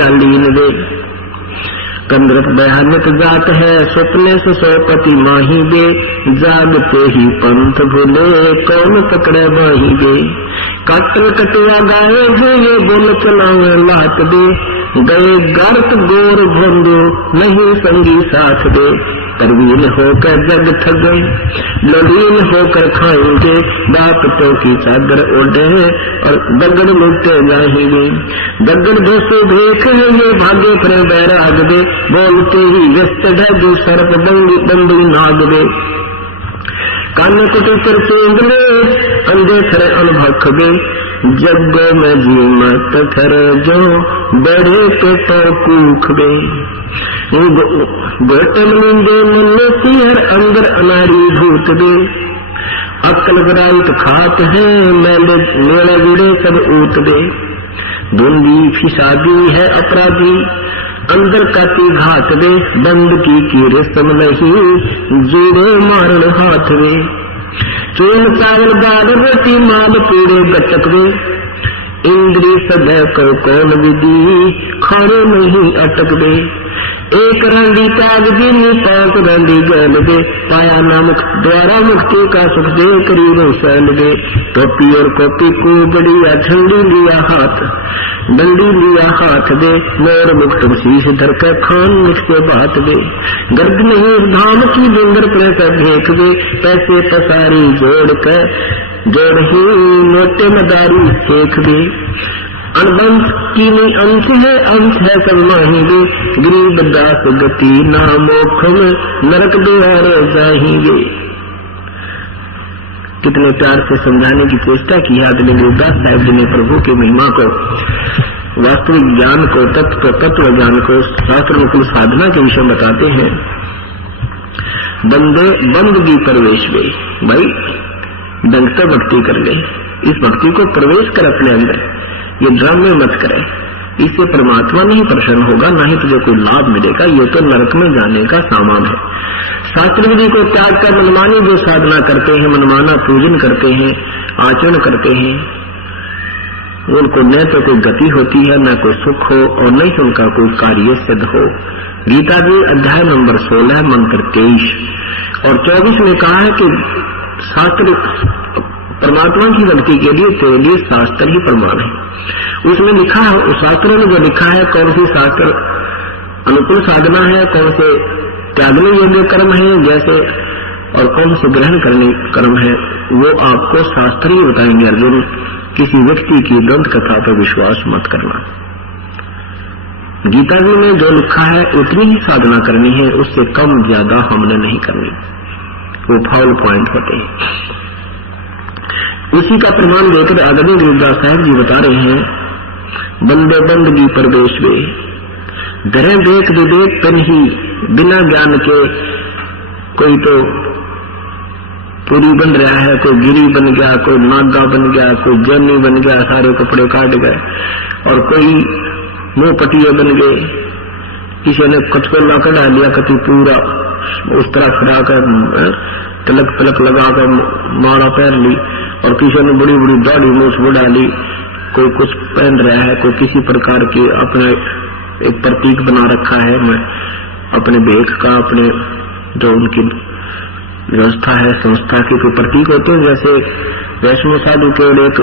लीन दे। कंदरत भयानक जात है सपने से सौपति माही दे, जागते ही पंथ भूले कौन पकड़े बाही दे। काटल कटुआ गाए है ये बोल चलावे लात दे, गए गर्त गोर बंधु नहीं संगी साथ दे। तरवीन होकर जग ठगे लड़ीन होकर खाएंगे, दापतों की चादर ओढ़े और दगड़ लुटे जाएंगे। दगड़ भूसे देख ये भागे पर बैराग दे, बोलते ही व्यस्त ढू सर्प बंदी नाग दे। कान्य कुटी पर चेंदले अंधे खरे अनुभव दे, जग में जी मत कर जो बड़े पेटो कूख बे गोटम नींदे मन सिहर अंदर अनाड़ी भूत बे अक्ल गराइत खात है मेले गिड़े सब ऊत दे धुंधी फिसादी है अपराधी अंदर काटी घात दे बंद की रस्म नहीं जोड़े मारण हाथ वे चून चावल दाल रोटी माल पूरे गटक वे इंद्री सदै को कौन विधि खाने नहीं अटक दे एक रंडी त्याग दिन पांच रंडी गल दे पाया नामक द्वारा मुक्ति का सुख दे करीब सैन दे टोपी और कॉपी को बढ़िया झंडी लिया हाथ डंडी लिया हाथ दे मोर मुक्त शीश धर कर खान मुख से बात दे गर्द नहीं धाम की डूंगर पर भेक दे पैसे पसारी जोड़ ही नोटे मदारी फेंक दे अनबंश की नहीं अंश है सब माहेंगे गरीब दास गति ना मोक्ष में नरक द्वार जाएंगे। कितने प्यार से समझाने की चेष्टा की आदमी गुरुदास साहब जी ने प्रभु की महिमा को, वास्तविक ज्ञान को, तत्व ज्ञान को, शास्त्र अनुकूल साधना के विषय में बताते हैं। बंदगी प्रवेश में भाई ढंग से भक्ति कर ले, इस भक्ति को प्रवेश कर अपने अंदर, ये ड्रामे मत करे, इससे परमात्मा नहीं प्रसन्न होगा, ना ही तुझे कोई लाभ मिलेगा, ये तो नरक में जाने का सामान है। शास्त्र विधि को त्याग कर मनमानी जो साधना करते हैं, मनमाना पूजन करते हैं, आचरण करते हैं, उनको न तो कोई गति होती है, न कोई सुख हो, और न ही उनका कोई कार्य सिद्ध हो। गीता जी अध्याय नंबर 16 मंत्र 23 और 24 में कहा है कि शास्त्र परमात्मा की भक्ति के लिए तेरे लिए शास्त्र ही प्रमाण है। उसमें लिखा है, उस शास्त्रों में जो लिखा है कौन सी शास्त्र अनुकूल साधना है, कौन से त्यागने योग्य कर्म है जैसे, और कौन से ग्रहण करने कर्म है, वो आपको शास्त्र ही बताएंगे। अर्जुन, किसी व्यक्ति की दंत कथा पर विश्वास मत करना। गीता जी में जो लिखा है उतनी ही साधना करनी है, उससे कम ज्यादा हमने नहीं करनी, वो फाउल पॉइंट होते हैं। उसी का प्रमाण देकर आदरणीय गुरुदास साहब जी बता रहे हैं, बंदे बंदगी प्रवेश वे धरे देख विवेक तन ही, बिना ज्ञान के कोई तो पुरी बन रहा है, कोई गिरी बन गया, कोई नागा बन गया, कोई जैनी बन गया, सारे कपड़े काट गए, और कोई मुंह पटिए बन गए, किसी ने कचकोला कढ़ा लिया, कभी पूरा उस तरह खड़ा कर तिलक लगा कर माला पहन ली, और किसी ने बड़ी बड़ी दाढ़ी मूछ बढ़ा ली, कोई कुछ पहन रहा है, कोई किसी प्रकार की अपना एक प्रतीक बना रखा है, मैं अपने भेख का, अपने जो उनकी व्यवस्था है संस्था के कोई प्रतीक होते हैं। जैसे वैष्णव साधु केवल एक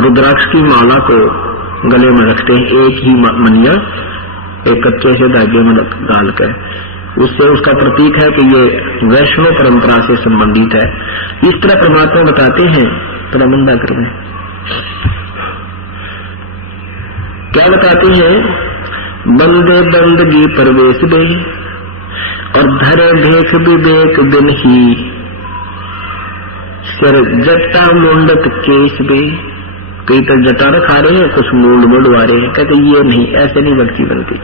रुद्राक्ष की माला को गले में रखते हैं, एक ही मनिया एक कच्चे से धागे में डाल कर, उससे उसका प्रतीक है कि ये वैष्णव परंपरा से संबंधित है। इस तरह परमात्मा बताते हैं, थोड़ा मंदा कर में क्या बताते हैं, बंदे बंदगी प्रवेश दे और धरे भेख विवेक दिन ही, सिर जटा मुंडत केश दे। कई तो जटा रखा रहे हैं, कुछ मूंड मुड़वा रहे हैं, कहते ये नहीं, ऐसे नहीं भक्ति बनती।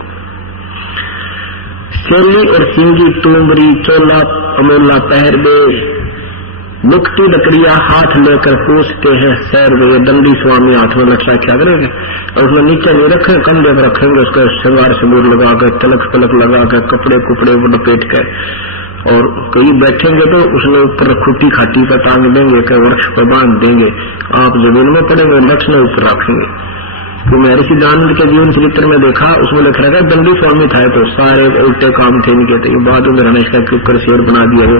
सेली और सिंगी टूंबरी चोला अमोला पहर दे, मुक्ति लकड़िया हाथ लेकर पूछते हैं सैर वे। दंडी स्वामी हाथ में नक्शा क्या करेंगे, और उसमें नीचे नहीं रखें, कंधे पर रखेंगे, उसका श्रृंगार सिंदूर लगाकर, तलक पलक लगाकर, कपड़े कुपड़े लपेट कर, और कहीं बैठेंगे तो उसमें ऊपर खुट्टी खाटी पर टांग देंगे, कहीं वृक्ष पर बांध देंगे, आप जमीन में पड़ेंगे, लक्ष्य में ऊपर रखेंगे। तो महर्षि दयानंद के जीवन चरित्र में देखा, उसमें लिख रहा है दंडी स्वामी था तो सारे उल्टे काम थे इनके, तो बाद में गणेश का क्यों शेर बना दिया है,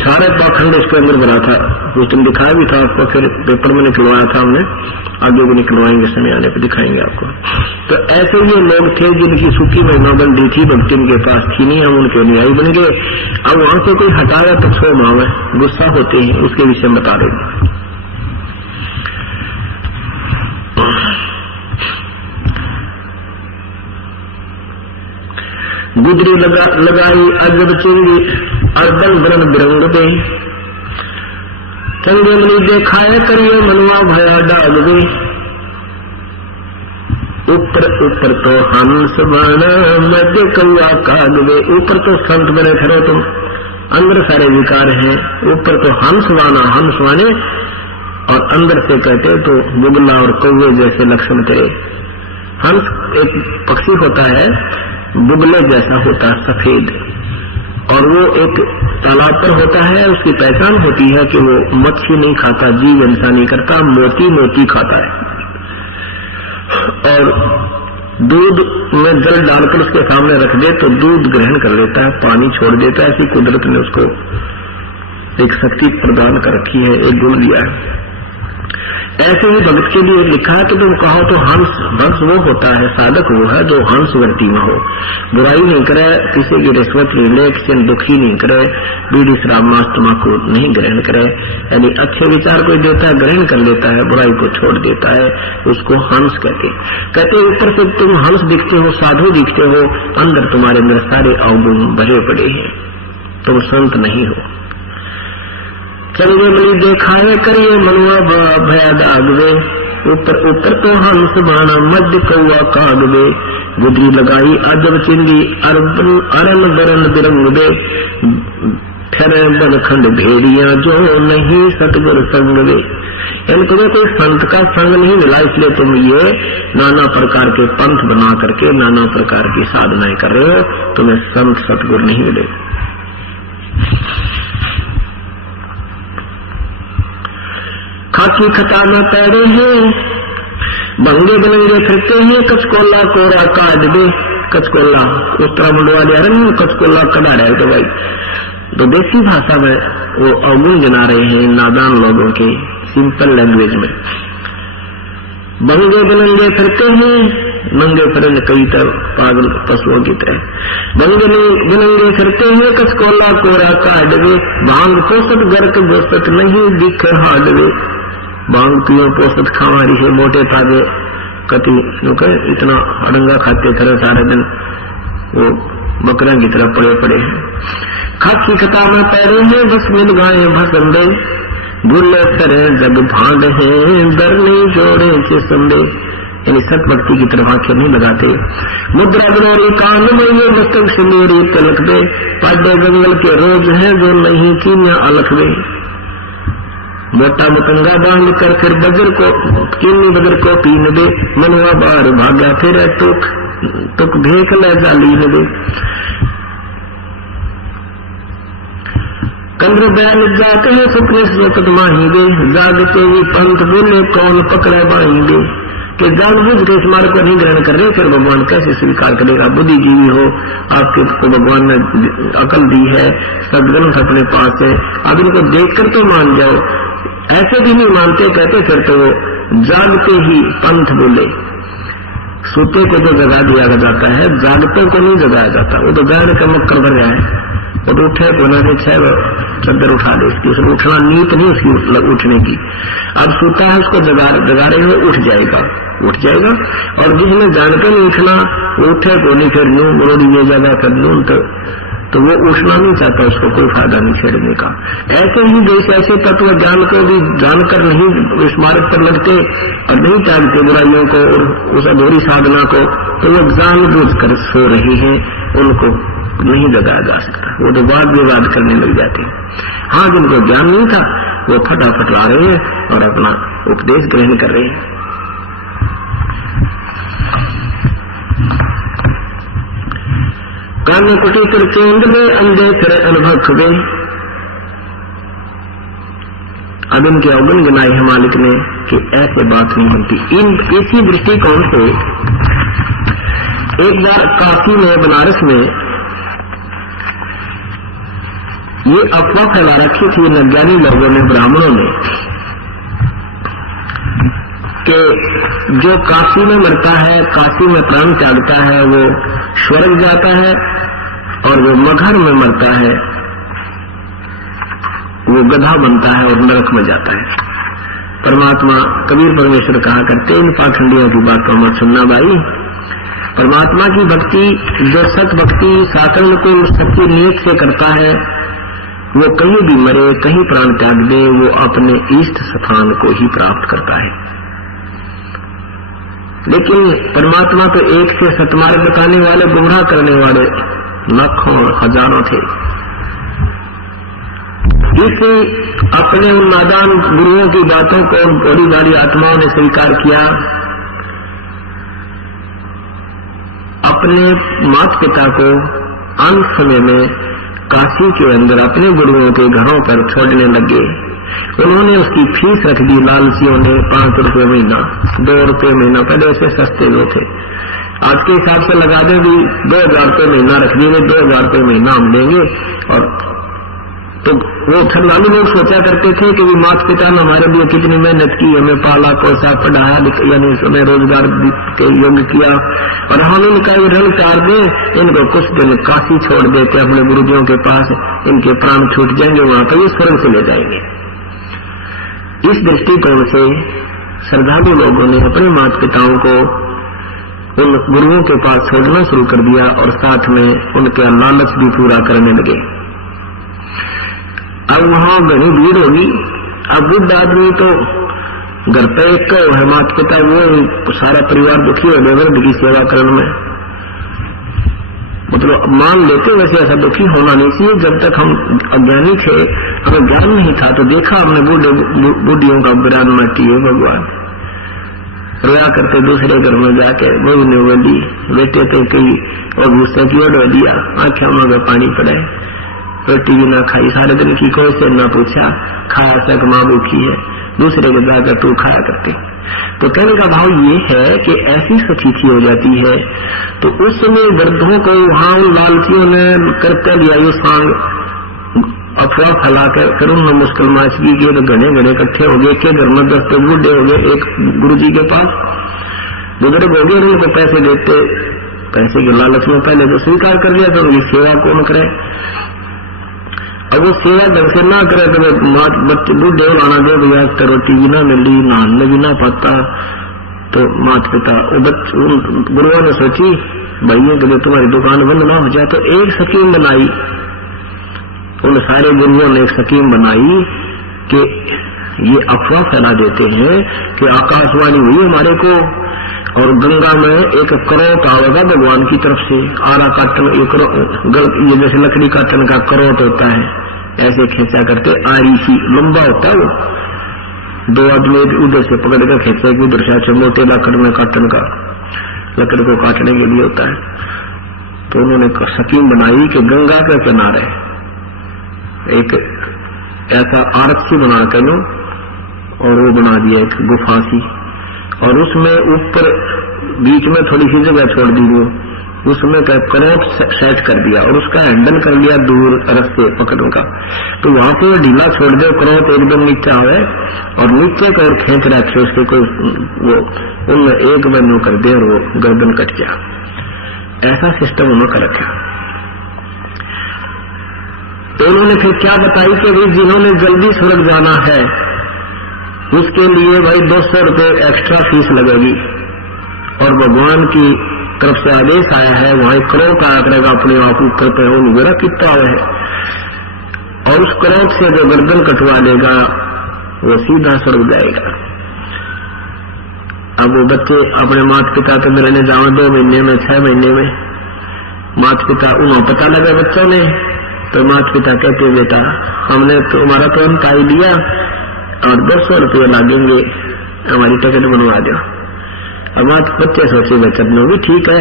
सारे पाखंड उसके अंदर बना था। उस दिन दिखाया भी था आपको, फिर पेपर में निकलवाया था हमने, आगे भी निकलवाएंगे, समय आने पर दिखाएंगे आपको। तो ऐसे ये लोग थे जिनकी सूखी महिमा बंदी थी, भक्ति उनके पास थी नहीं, हम उनके अनुयायी बन गए। अब वहां से कोई हटाया तो छो मावे, गुस्सा होते हैं, उसके विषय में बता देंगे। गुदरी लगाई अजब चिंगी अर्दन ब्रन बिरंग दे, चंगे मनी देखाए करिए मनवा भया डाग दे। ऊपर ऊपर तो हंस बना मध्य कौआ कागवे। ऊपर तो संत बने फिरो तुम, अंदर सारे विकार हैं। ऊपर तो हंस वाना, हंस वाने, और अंदर से कहते तो बुगला और कौवे जैसे लक्षण तेरे। हंस एक पक्षी होता है, बुगले जैसा होता है, सफेद, और वो एक तालाब पर होता है। उसकी पहचान होती है कि वो मच्छी नहीं खाता, जीव हिंसा नहीं करता, मोती मोती खाता है, और दूध में जल डालकर उसके सामने रख दे तो दूध ग्रहण कर लेता है, पानी छोड़ देता है। ऐसी कुदरत ने उसको एक शक्ति प्रदान कर रखी है, एक गुण दिया है। ऐसे ही भक्त के लिए लिखा है कि तुम कहो तो हंस, हंस वो होता है, साधक वो है जो हंस वर्ती में हो, बुराई नहीं करे, किसी की रिश्वत नहीं ले, किसी ने दुखी नहीं करे, बीड़ी शराब मांस तम्बाकू नहीं ग्रहण करे, यानी अच्छे विचार कोई देता है ग्रहण कर लेता है, बुराई को छोड़ देता है, उसको हंस कहते। ऊपर से तुम हंस दिखते हो, साधु दिखते हो, अंदर तुम्हारे अंदर सारे अवगुण भरे पड़े हैं, तुम संत नहीं हो। चंगे बलि देखाए करिए मनुआ भया दागवे। ऊपर ऊपर तो हंस बाना मध्य कौआ कागवे। गुदरी लगाई अजब चिंदी अरन बरन बिरंग दे। ठहरे बनखंड भेड़िया जो नहीं सतगुर संग वे। इनको कोई संत का संग नहीं मिला, इसलिए तुम ये नाना प्रकार के पंथ बना करके नाना प्रकार की साधनाएं कर रहे हो, तुम्हें संत सतगुर नहीं मिले। खाकी खता में पैरे हैं, भंगे बनंगे फिरते हैं, कचकोला कोरा काट दे। कचकोला उत्तराखंड वाले अरण्य कचकोला कड़ा रहे तो भाई, तो देसी भाषा में वो अवगुण गिना रहे हैं नादान लोगों के सिंपल लैंग्वेज में। भंगे बनंगे फिरते हैं, नंगे फिरन कविता पागल पशुओं की तरह। भंगे बनंगे फिरते हैं, कचकोला कोरा काट दे। भांग पोसत गर्क गोसत नहीं दिख हाडवे। भांग पियो पोसत खावारी है, मोटे ताजे कति इतना अड़ंगा खाते तरह सारे दिन वो बकरियां की तरह पड़े पड़े हैं। खाकी कता में पैरे हैं, बस मिल गाये भसंदे। गुल्ले सरे जग भांड है, दर नहीं जोड़े चिसंदे। यानी सत भक्ति की तरफ आंखें नहीं लगाते। मुद्रा बनोरी कान में ये मस्तक से मेरी तलक दे। पाडे जंगल के रोज है जो नहीं की न अलख दे। मोटा मतंगा बांध कर फिर बजर को किन्नी बजर को पीन दे। मनुआ बार भाग्या फिर तुक भेख ले जालीन दे। कंद्र बैल जाते हैं सुपने स्वतत माहेंगे। जागते ही पंथ बोले कौन पकड़े बाएंगे। कि जानबूझ के इस मार्ग को नहीं ग्रहण कर रहे, फिर भगवान कैसे स्वीकार करेगा। बुद्धिजीवी हो, आपके को भगवान ने अकल दी है, सदग्रंथ अपने पास है, अब इनको देखकर तो मान जाओ। ऐसे भी नहीं मानते, कहते फिर तो वो जागते ही पंथ बोले। सोते को जो जगा दिया जाता है, जागते को नहीं जगाया जाता। वो तो गाय का मुख कर भर जाए, वो तो उठे को ना छह चद्दर उठा दे उसकी, उसको उठना नीत नहीं उसकी उठने की। अब सोता है उसको जगा रहे हो, उठ जाएगा। और जिसने जानकर नहीं उठना, वो उठे को नहीं, फिर यूं मोड़ी ये जगह कर लूं तो वो उठना नहीं चाहता, उसको कोई फायदा नहीं छेड़ने का। ऐसे ही जैसे ऐसे तत्व ज्ञान को भी जानकर नहीं इस मार्ग पर लगते और नहीं त्यागते बुराइयों को और उस अधूरी साधना को, तो वो जानबूझ कर सो रही है, उनको नहीं जगाया जा सकता। वो तो वाद विवाद करने लग जाते हैं। हाँ, जिनको ज्ञान नहीं था वो फटाफट ला रहे हैं और अपना उपदेश ग्रहण कर रहे हैं। कान्य कुटी फिर केंद्र में अंधे फिर अनुभव खुबे। अब इनके अवगुण गिनाए है मालिक ने कि ऐसे बात नहीं बनती। इसी दृष्टिकोण से एक बार काशी में, बनारस में ये अफवाह फैला रखी थी नज्ञानी लोगों ने, ब्राह्मणों ने, कि जो काशी में मरता है, काशी में प्राण त्यागता है, वो स्वर्ग जाता है, और वो मगहर में मरता है वो गधा बनता है और नरक में जाता है। परमात्मा कबीर परमेश्वर कहा करते, इन पाखंडियों की बात को मत सुनना भाई। परमात्मा की भक्ति, जो सत भक्ति शासन को सच्ची नियत से करता है, वो कहीं भी मरे, कहीं प्राण त्याग दे, वो अपने इष्ट स्थान को ही प्राप्त करता है। लेकिन परमात्मा तो एक से सतमार्ग बताने वाले, गुमराह करने वाले लाखों और हजारों थे। इस अपने उन नादान गुरुओं की बातों को उन बड़ी बड़ी आत्माओं ने स्वीकार किया। अपने माता पिता को अंत समय में काशी के अंदर अपने गुरुओं के घरों पर छोड़ने लगे। उन्होंने उसकी फीस रख दी लालचियों ने, 5 रुपये महीना, 2 रुपये महीना। पहले ऐसे सस्ते लोग थे, आज के हिसाब से लगा दें भी 2000 रुपये महीना रख देंगे, 2000 रुपये महीना हम देंगे। और तो वो लालू लोग सोचा करते थे कि माता पिता ने हमारे लिए कितनी मेहनत की, हमें पाला पोसा पढ़ाया, यानी हमें रोजगार के योग्य किया, और हम इनका ये ऋण उतार दें, इनको कुछ दिन काशी छोड़ देते अपने गुरुजियों के पास, इनके प्राण छूट जाएंगे, वहां पर ये स्वर्ग से ले जाएंगे। इस दृष्टिकोण से श्रद्धालु लोगों ने अपने माता पिताओं को उन गुरुओं के पास छोड़ना शुरू कर दिया और साथ में उनका लालच भी पूरा करने लगे। अब वहां घनी भीड़ होगी। अब वृद्ध आदमी तो घर पर एक है, माता पिता वो सारा परिवार दुखी हो गया वृद्ध की सेवा करने में। मतलब मान लेते वैसे ऐसा दुखी होना नहीं चाहिए। जब तक हम अज्ञानी थे, हमें ज्ञान नहीं था, तो देखा हमने बूढ़ियों का विराधना की है। भगवान रोया करते दूसरे घर में जाके, बहू ने बोली बेटे तो कई और गुस्से की ओर दिया, आंखें में पानी पड़े, रोटी भी ना खाई, सारे दिन की कोई से ना पूछा, खाया तक माँ भूखी है, दूसरे को जाकर तू खाया करते। तो कहने का भाव ये है कि ऐसी स्थिति हो जाती है। तो उस समय वृद्धों को वहां लालचियों ने करते लिया ये सांग, अफवाह फैलाकर फिर उन मुश्किल माचगी के तो घने घने इकट्ठे हो गए के घर में 10 बूढ़े हो गए। एक गुरु जी के पास बुजुर्ग हो गए, उनको पैसे देते, पैसे के लालच में पहले तो स्वीकार कर लिया, तो उनकी सेवा कौन करे। अब वो सेवा ढंग से ना करे तो बच्चे बूढ़े लाना दे भैया, तो रोटी भी ना मिली, नहाने भी ना पाता। तो माता पिता गुरुओं ने सोची भाइयों के लिए तुम्हारी दुकान बंद ना हो जाए, तो एक स्कीम बनाई। उन सारे गुरुओं ने एक स्कीम बनाई कि ये अफवाह फैला देते हैं कि आकाशवाणी हुई हमारे को, और गंगा में एक करोट आवेगा भगवान की तरफ से, आरा काटन, ये जैसे लकड़ी काटन का करोट होता है, ऐसे खींचा करते, आरी सी लंबा होता है वो, 2 आदमी उधर से पकड़ कर खींचे, उधर से मोटे लकड़ में काटन का, लकड़ को काटने के लिए होता है। तो उन्होंने स्कीम बनाई कि गंगा के किनारे एक ऐसा आर्च सी बना कर लो, और वो बना दिया एक गुफा सी, और उसमें ऊपर बीच में थोड़ी सी जगह छोड़ दी, वो उसमें क्या करोट सेट कर दिया और उसका हैंडल कर लिया दूर रस्ते पकड़ने का। तो वहां से ढीला छोड़ दे, करोट एकदम नीचे आवे और नीचे को और खींच रखे उसके कोई वो उनमें एक बंद कर दे और वो गर्दन कट गया। ऐसा सिस्टम उन्होंने कर रखा। तो उन्होंने फिर क्या बताई कि भाई जिन्होंने जल्दी स्वर्ग जाना है उसके लिए भाई 200 रुपये एक्स्ट्रा फीस लगेगी, और भगवान की तरफ से आदेश आया है, वहां करोड़ का आंकड़ेगा अपने आप ऊपर पे मेरा कितना है, और उस करोड़ से जो गर्दन कटवा लेगा वो सीधा स्वर्ग जाएगा। अब वो बच्चे अपने माता पिता के मिलने जाओ 2 महीने में, 6 महीने में, माता पिता उन्हें पता लगा बच्चों ने, तो माता पिता कहते बेटा हमने तुम्हारा तो अंत आई दिया और 200 रुपये लागेंगे, हमारी टिकट बनवा दो। अब बच्चे सोचे बचत में भी ठीक है,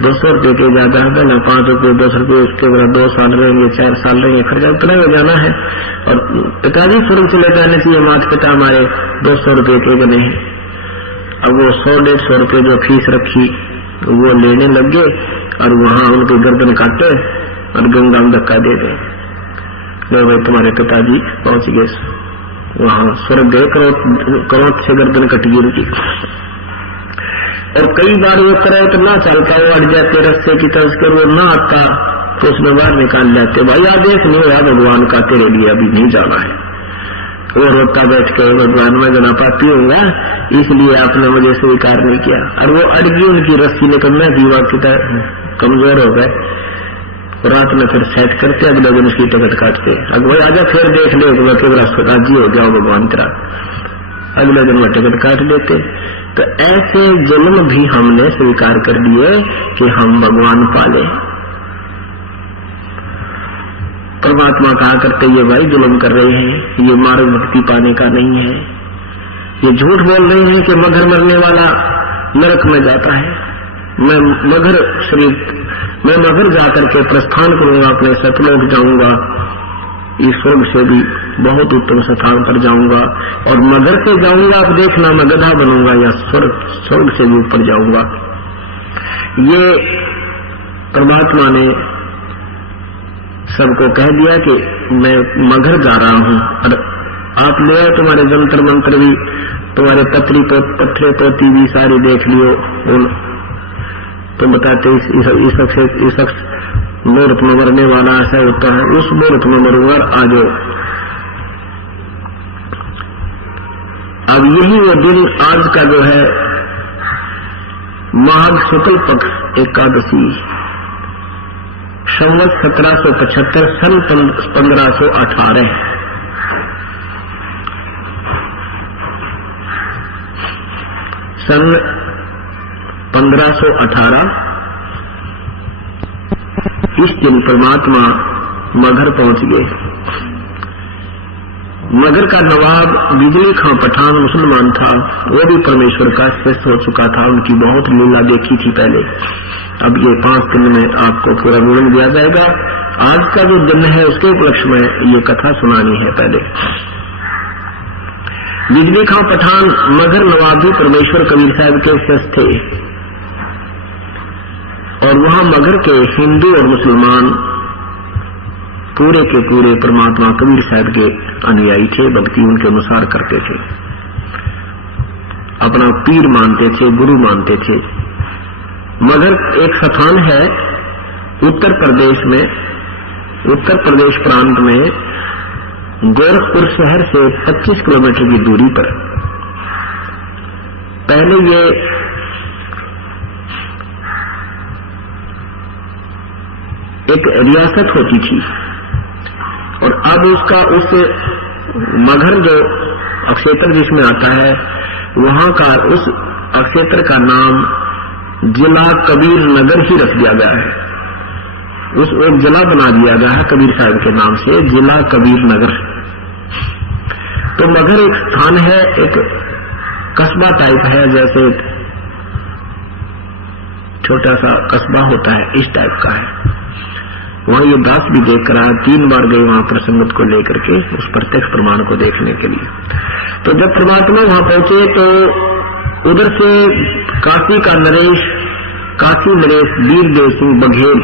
200 रुपये के ज्यादा है ना, 5 रुपये 10 रुपये, उसके बाद 2 साल रहेंगे, 4 साल रहेंगे, खर्चा उतना हो जाना है, और पिताजी स्वर्ग चले जाने चाहिए, माता पिता हमारे 200 रुपये के बने हैं। अब वो 100-150 रुपये जो फीस रखी वो लेने लग गए, और वहां उनके गर्दन काटे और गंगा में धक्का दे दे, लो भाई तुम्हारे पिताजी पहुंच गए वहां स्वर्ग गए, करोड़ से गर्दन कट गई उनकी। और कई बार वो करोड़ ना चलता, वो अट जाते रस्ते की तरफ कर, वो ना आता तो उसमें बाहर निकाल जाते, भाई आदेश नहीं हुआ भगवान का तेरे लिए अभी नहीं जाना है। वो रोता बैठ के भगवान में जना पाती होगा इसलिए आपने मुझे स्वीकार नहीं किया, और वो अड़ गई उनकी रस्सी निकल, मैं दीवा की तरह कमजोर हो गए। रात में फिर सेट करते, अगले दिन उसकी टिकट काटते, अगर भाई आजा फिर देख ले राजी हो जाओ भगवान तेरा, अगले दिन में टिकट काट देते। तो ऐसे जन्म भी हमने स्वीकार कर लिए कि हम भगवान पाले। परमात्मा कहा करते ये भाई जुल्म कर रहे हैं, ये मार्ग भक्ति पाने का नहीं है, ये झूठ बोल रहे हैं कि मगर मरने वाला नरक में जाता है। मैं मगर जाकर के प्रस्थान करूंगा, अपने सतलोक जाऊंगा, इस स्वर्ग से भी बहुत उत्तम स्थान पर जाऊंगा, और मगर से जाऊंगा, अब देखना मैं गधा बनूंगा या स्वर्ग से भी ऊपर जाऊंगा। ये परमात्मा ने सबको कह दिया कि मैं मगर जा रहा हूं, और आप ले आओ तुम्हारे जंतर मंत्र भी, तुम्हारे पत्रे पोती भी सारी देख लियो, तो बताते इस शख्स मुहूर्त में मरने वाला ऐसा होता है, उस मुहूर्त में मरूंगा, आ जाओ। अब यही वो दिन आज का जो है माघ शुक्ल पक्ष एकादशी, संवत 1775 सन 1518, सन 1518 इस दिन परमात्मा मगर पहुंच गए। मगर का नवाब बिजली खां पठान मुसलमान था, वो भी परमेश्वर का शिष्य हो चुका था, उनकी बहुत लीला देखी थी पहले। अब ये 5 दिन में आपको पूरा विवरण दिया जाएगा। आज का जो दिन है उसके उपलक्ष्य में ये कथा सुनानी है। पहले बिजली खां पठान मगर नवाब भी परमेश्वर कबीर साहब के शिष्य थे, और वहां मगर के हिंदू और मुसलमान पूरे के पूरे परमात्मा कबीर साहब के अनुयायी थे, भक्ति उनके अनुसार करते थे, अपना पीर मानते थे, गुरु मानते थे। मगर एक स्थान है उत्तर प्रदेश में, उत्तर प्रदेश प्रांत में गोरखपुर शहर से 25 किलोमीटर की दूरी पर। पहले ये एक रियासत होती थी, और अब उसका उस मगर जो अक्षेत्र जिसमें आता है, वहां का उस अक्षेत्र का नाम जिला कबीर नगर ही रख दिया गया है। उस एक जिला बना दिया गया है कबीर साहब के नाम से, जिला कबीर नगर। तो मगर एक स्थान है, एक कस्बा टाइप है, जैसे छोटा सा कस्बा होता है, इस टाइप का है। वहां ये दास भी देख रहा है, 3 बार गए वहां प्रसंगत को लेकर के उस प्रत्यक्ष प्रमाण को देखने के लिए। तो जब परमात्मा वहां पहुंचे तो उधर से काशी का नरेश, काशी नरेश वीरदेव सिंह बघेल,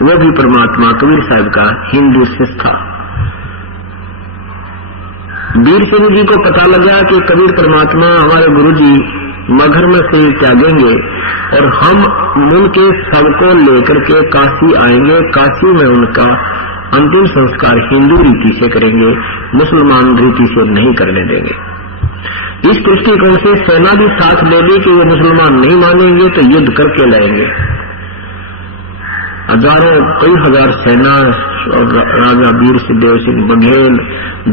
वो भी परमात्मा कबीर साहब का हिंदू शिष्य था। वीर सिंह जी को पता लगा कि कबीर परमात्मा हमारे गुरु जी मगर में से त्यागेंगे और हम उनके सबको लेकर के काशी आएंगे, काशी में उनका अंतिम संस्कार हिंदू रीति से करेंगे, मुसलमान रीति से नहीं करने देंगे। इस दृष्टिकोण से सेना भी साथ ले ली कि वो मुसलमान नहीं मानेंगे तो युद्ध करके लाएंगे। हजारों कई हजार सेना और राजा वीर सिंह सिंह बघेल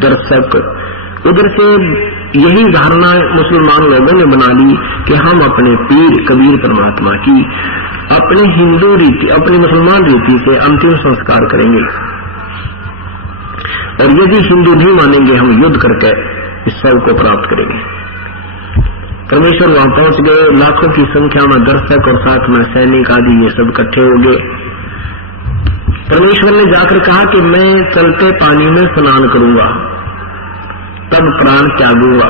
दर्शक, उधर से यही धारणा मुसलमान लोगों ने बना ली कि हम अपने पीर कबीर परमात्मा की अपने हिंदू रीति, अपनी मुसलमान रीति से अंतिम संस्कार करेंगे, और यदि हिंदू नहीं मानेंगे हम युद्ध करके इस सब को प्राप्त करेंगे। परमेश्वर वहां पहुंच गए, लाखों की संख्या में दर्शक और साथ में सैनिक आदि ये सब इकट्ठे हो गए। परमेश्वर ने जाकर कहा कि मैं चलते पानी में स्नान करूंगा, तब प्राण त्यागूंगा।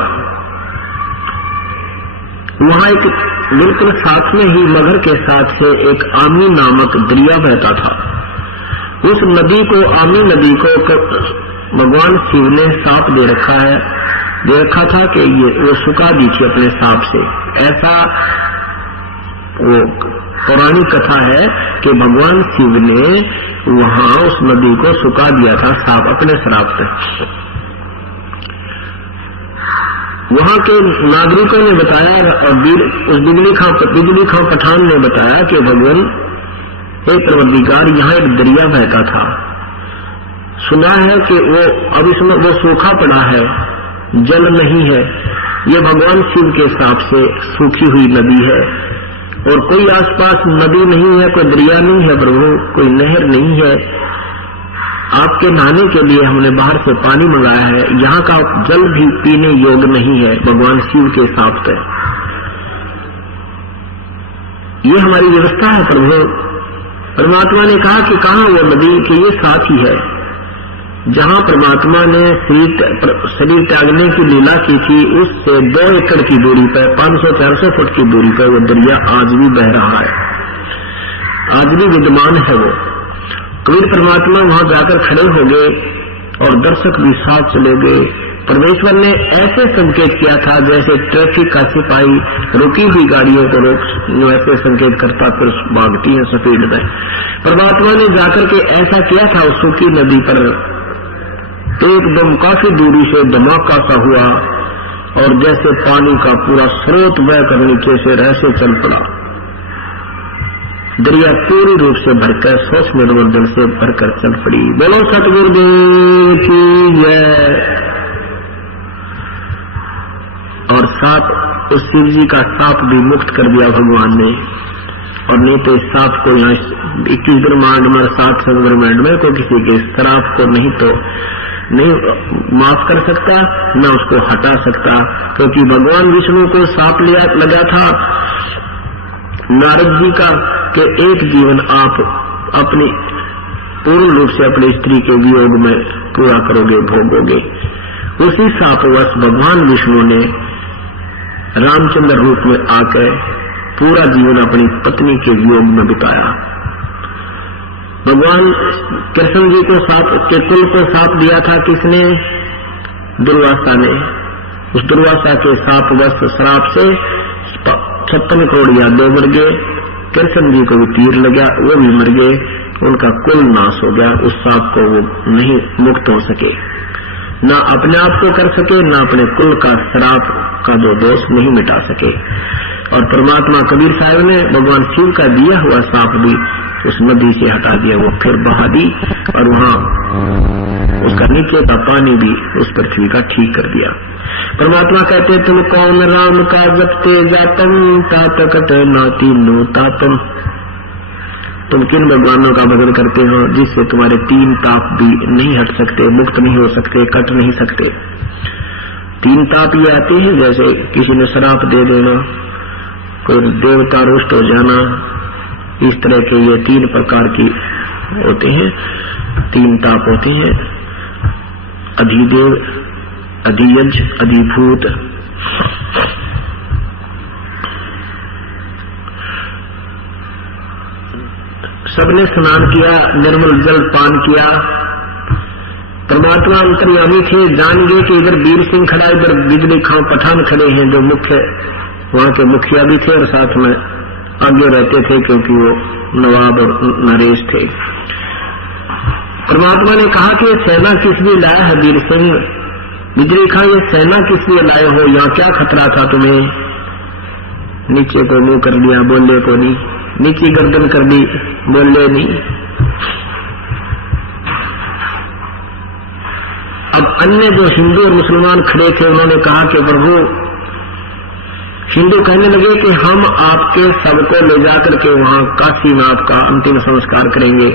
वहां एक बिल्कुल साथ में ही मगर के साथ से एक आमी नामक दरिया बहता था। उस नदी को, आमी नदी को भगवान शिव ने साप दे रखा था कि वो सुखा दी थी अपने साप से। ऐसा वो पौराणिक कथा है कि भगवान शिव ने वहां उस नदी को सुखा दिया था साप अपने श्राप से। वहां के नागरिकों ने बताया और उस बिजली खां पठान ने बताया कि भगवान हे परवरदिगार, यहाँ एक दरिया बहता था, सुना है कि वो अब इसमें वो सूखा पड़ा है, जल नहीं है, ये भगवान शिव के साप से सूखी हुई नदी है और कोई आसपास नदी नहीं है, कोई दरिया नहीं है प्रभु, कोई नहर नहीं है। आपके नहाने के लिए हमने बाहर से पानी मंगाया है, यहाँ का जल भी पीने योग्य नहीं है भगवान शिव के साप पे। ये हमारी व्यवस्था है प्रभु। परमात्मा ने कहा कि कहाँ वो नदी, कि ये साथ ही है जहाँ परमात्मा ने शरीर त्यागने की लीला की थी, उससे 2 एकड़ की दूरी पर 500-400 फुट की दूरी पर वो दरिया आज भी बह रहा है, आज भी विद्यमान है वो। कबीर परमात्मा वहां जाकर खड़े हो गए और दर्शक भी साथ चले गए। परमेश्वर ने ऐसे संकेत किया था जैसे ट्रैफिक का सिपाही रुकी हुई गाड़ियों को रोक ऐसे संकेत करता फिर भागती है स्पीड में। परमात्मा ने जाकर के ऐसा किया था उस सूखी नदी पर, एकदम काफी दूरी से धमाका सा हुआ और जैसे पानी का पूरा स्रोत बहकर नीचे से ऐसे चल पड़ा। दरिया पूरी रूप से भरकर 100 मीटर से भरकर चल पड़ी। बोलो सतगुरुदेव की जय। और साप, उस शिव जी का साप भी मुक्त कर दिया भगवान ने। और नहीं तो इस साप को यहाँ 21 ब्रह्मांड में 7 ब्रह्मांड में कोई किसी के श्राप को नहीं माफ कर सकता, न उसको हटा सकता, क्योंकि भगवान विष्णु को साप लगा था नारद जी का कि एक जीवन आप अपनी पूर्ण रूप से अपनी स्त्री के वियोग में पूरा करोगे, भोगोगे। उसी सापवश भगवान विष्णु ने रामचंद्र रूप में आकर पूरा जीवन अपनी पत्नी के वियोग में बिताया। भगवान कृष्ण जी को साप के कुल को साप दिया था किसने? दुर्वासा ने। उस दुर्वासा के सापवश श्राप से 56 करोड़ यादव मर गए। कृष्ण जी को भी तीर लगा, वो भी मर गए, उनका कुल नाश हो गया। उस साप को वो नहीं मुक्त हो सके, न अपने आप को कर सके, न अपने कुल का श्राप का जो दोष नहीं मिटा सके। और परमात्मा कबीर साहब ने भगवान शिव का दिया हुआ साप भी उस नदी से हटा दिया, वो फिर बहा दी और वहां उसका नीचे का पानी भी उस पृथ्वी का ठीक कर दिया। परमात्मा कहते तुम कौन राम का जपते जातम तातकट नाती नो तातम। तुम किन भगवानों का भजन करते हो जिससे तुम्हारे 3 ताप भी नहीं हट सकते, मुक्त नहीं हो सकते, कट नहीं सकते। 3 ताप ये आते हैं जैसे किसी ने श्राप दे देना, कोई देवता रुष्ट हो जाना, इस तरह के ये 3 प्रकार की होते हैं, 3 ताप होते हैं। अधिदेव, अधियज, अधिभूत। सबने स्नान किया, निर्मल जल पान किया। परमात्मा अंतर्यामी थे, जान गए कि इधर वीर सिंह खड़ा, इधर बिजली खां पठान खड़े हैं जो मुख्य वहां के मुखिया भी थे और साथ में आगे रहते थे क्योंकि वो नवाब और नरेश थे। परमात्मा ने कहा कि ये सेना किस लिए लाया है वीर सिंह? बिजली खां, ये सेना किस लिए लाए हो? यहाँ क्या खतरा था तुम्हें? नीचे को मुंह कर लिया, बोले को नहीं, नीचे गर्दन कर दी, बोले नहीं। अब अन्य जो हिंदू और मुसलमान खड़े थे उन्होंने कहा कि प्रभु, हिंदू कहने लगे कि हम आपके सबको ले जाकर के वहां काशी में आपका अंतिम संस्कार करेंगे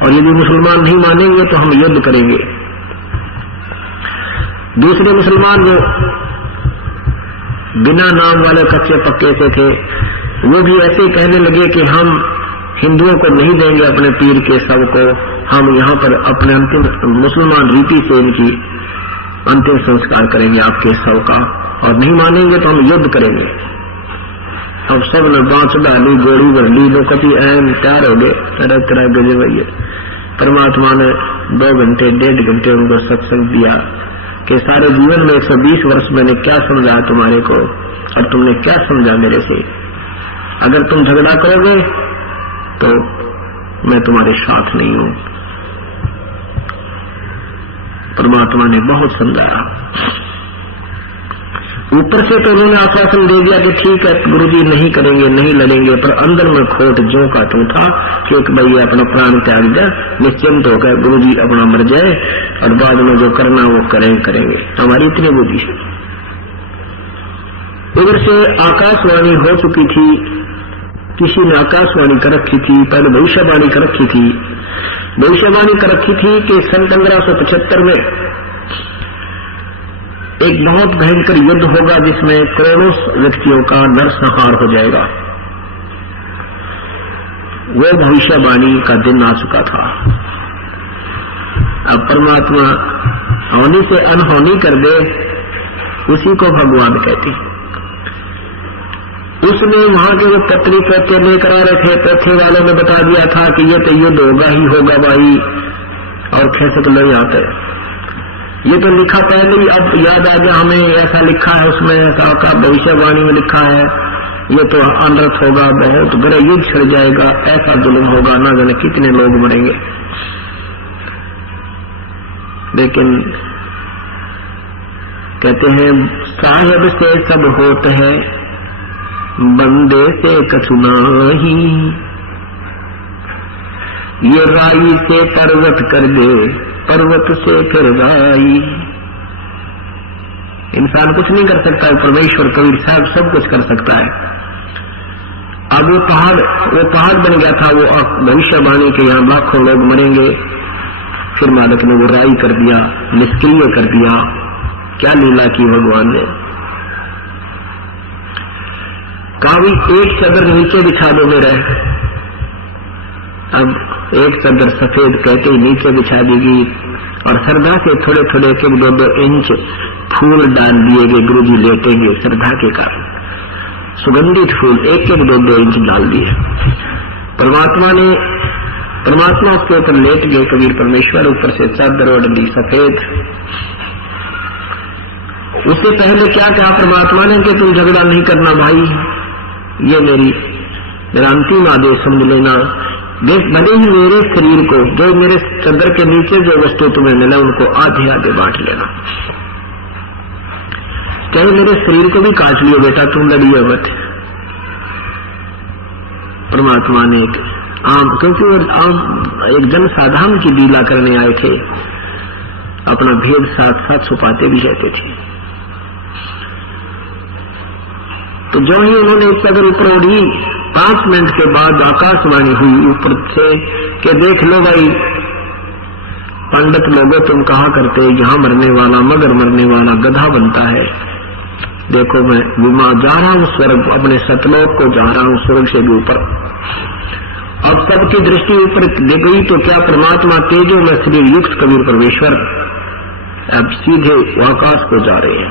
और यदि मुसलमान नहीं मानेंगे तो हम युद्ध करेंगे। दूसरे मुसलमान जो बिना नाम वाले कच्चे पक्के से थे वो भी ऐसे कहने लगे कि हम हिंदुओं को नहीं देंगे अपने पीर के शव को, हम यहाँ पर अपने अंतिम मुसलमान रीति से इनकी अंतिम संस्कार करेंगे आपके शव का, और नहीं मानेंगे तो हम युद्ध करेंगे। अब सब ने बाँच डाली, गोली भर ली, लोग कभी ऐन तैयार हो गए, तरह गजे भैया। परमात्मा ने 2 घंटे 1.5 घंटे उनको सत्संग दिया कि सारे जीवन में 120 वर्ष मैंने क्या समझाया तुम्हारे को और तुमने क्या समझा मेरे से। अगर तुम झगड़ा करोगे तो मैं तुम्हारे साथ नहीं हूं। परमात्मा ने बहुत समझाया। ऊपर से तो उन्होंने आश्वासन दे दिया कि ठीक है गुरुजी नहीं करेंगे, नहीं लड़ेंगे, पर अंदर में खोट जो का तू था कि एक भाई अपना प्राण त्याग दे, निश्चिंत होकर गुरुजी अपना मर जाए और बाद में जो करना वो करेंगे। हमारी इतनी बुद्धि है। उधर से आकाशवाणी हो चुकी थी, किसी ने आकाशवाणी कर रखी थी, पहले भविष्यवाणी कर रखी थी। भविष्यवाणी कर रखी थी कि सन 1575 में एक बहुत भयंकर युद्ध होगा जिसमें करोड़ों व्यक्तियों का नरसंहार हो जाएगा। वो भविष्यवाणी का दिन आ चुका था। अब परमात्मा होनी से अनहोनी कर दे, उसी को भगवान कहती। उसने वहां के वो पत्री पौधे लेकर आ रहे थे, पौधे वालों ने बता दिया था कि ये तो युद्ध होगा ही होगा भाई, और खेसक नहीं आते। ये तो लिखा पहले ही, अब याद आ गया हमें, ऐसा लिखा है उसमें, ऐसा का भविष्यवाणी में लिखा है, ये तो अनर्थ होगा, बहुत बड़ा युद्ध छिड़ जाएगा, ऐसा जुल्म होगा, ना जाने कितने लोग मरेंगे। लेकिन कहते हैं साहेब से सब होत है, बंदे से कछु नाही, ये राई से पर्वत कर दे, पर्वत से फिर राई। इंसान कुछ नहीं कर सकता, परमेश्वर कबीर साहब सब कुछ कर सकता है। अब वो पहाड़ बन गया था, वो भविष्यवाणी के यहाँ लाखों लोग मरेंगे, फिर मालिक ने वो राई कर दिया, निष्क्रिय कर दिया। क्या लीला की भगवान ने। कहा भी एक चादर नीचे बिछा दो मेरे, अब एक चादर सफेद कहते ही नीचे बिछा देगी, और श्रद्धा से थोड़े थोड़े 1-2 इंच फूल डाल दिए गए, गुरु जी लेटेंगे श्रद्धा के कारण, सुगंधित फूल 1-2 इंच डाल दिए। परमात्मा उसके ऊपर लेट गए, कबीर परमेश्वर ऊपर से चादर ओढ़ दी सफेद। उससे पहले क्या कहा परमात्मा ने कि तुम झगड़ा नहीं करना भाई, ये मेरा अंतिम आदेश समझ लेना। भले ही मेरे शरीर को, जो मेरे चादर के नीचे जो वस्तु तुम्हें मिला, उनको आधे आधे बांट लेना, चाहे मेरे शरीर को भी काट लियो बेटा, तुम लड़िए मत। परमात्मा ने क्योंकि वो एक जन साधारण की लीला करने आए थे, अपना भेद साथ साथ छुपाते भी रहते थे। तो जो ही उन्होंने एक चादर ऊपर ओढ़ी, 5 मिनट के बाद आकाशवाणी हुई ऊपर से कि देख लो भाई पंडित लोगों, तुम कहा करते यहाँ मरने वाला मगर मरने वाला गधा बनता है, देखो मैं जा रहा हूँ स्वर्ग, अपने सतलोक को जा रहा हूँ, स्वर्ग से भी ऊपर। अब सबकी दृष्टि ऊपर गई तो क्या परमात्मा तेजो में शरीर युक्त कबीर परमेश्वर अब सीधे आकाश को जा रहे हैं।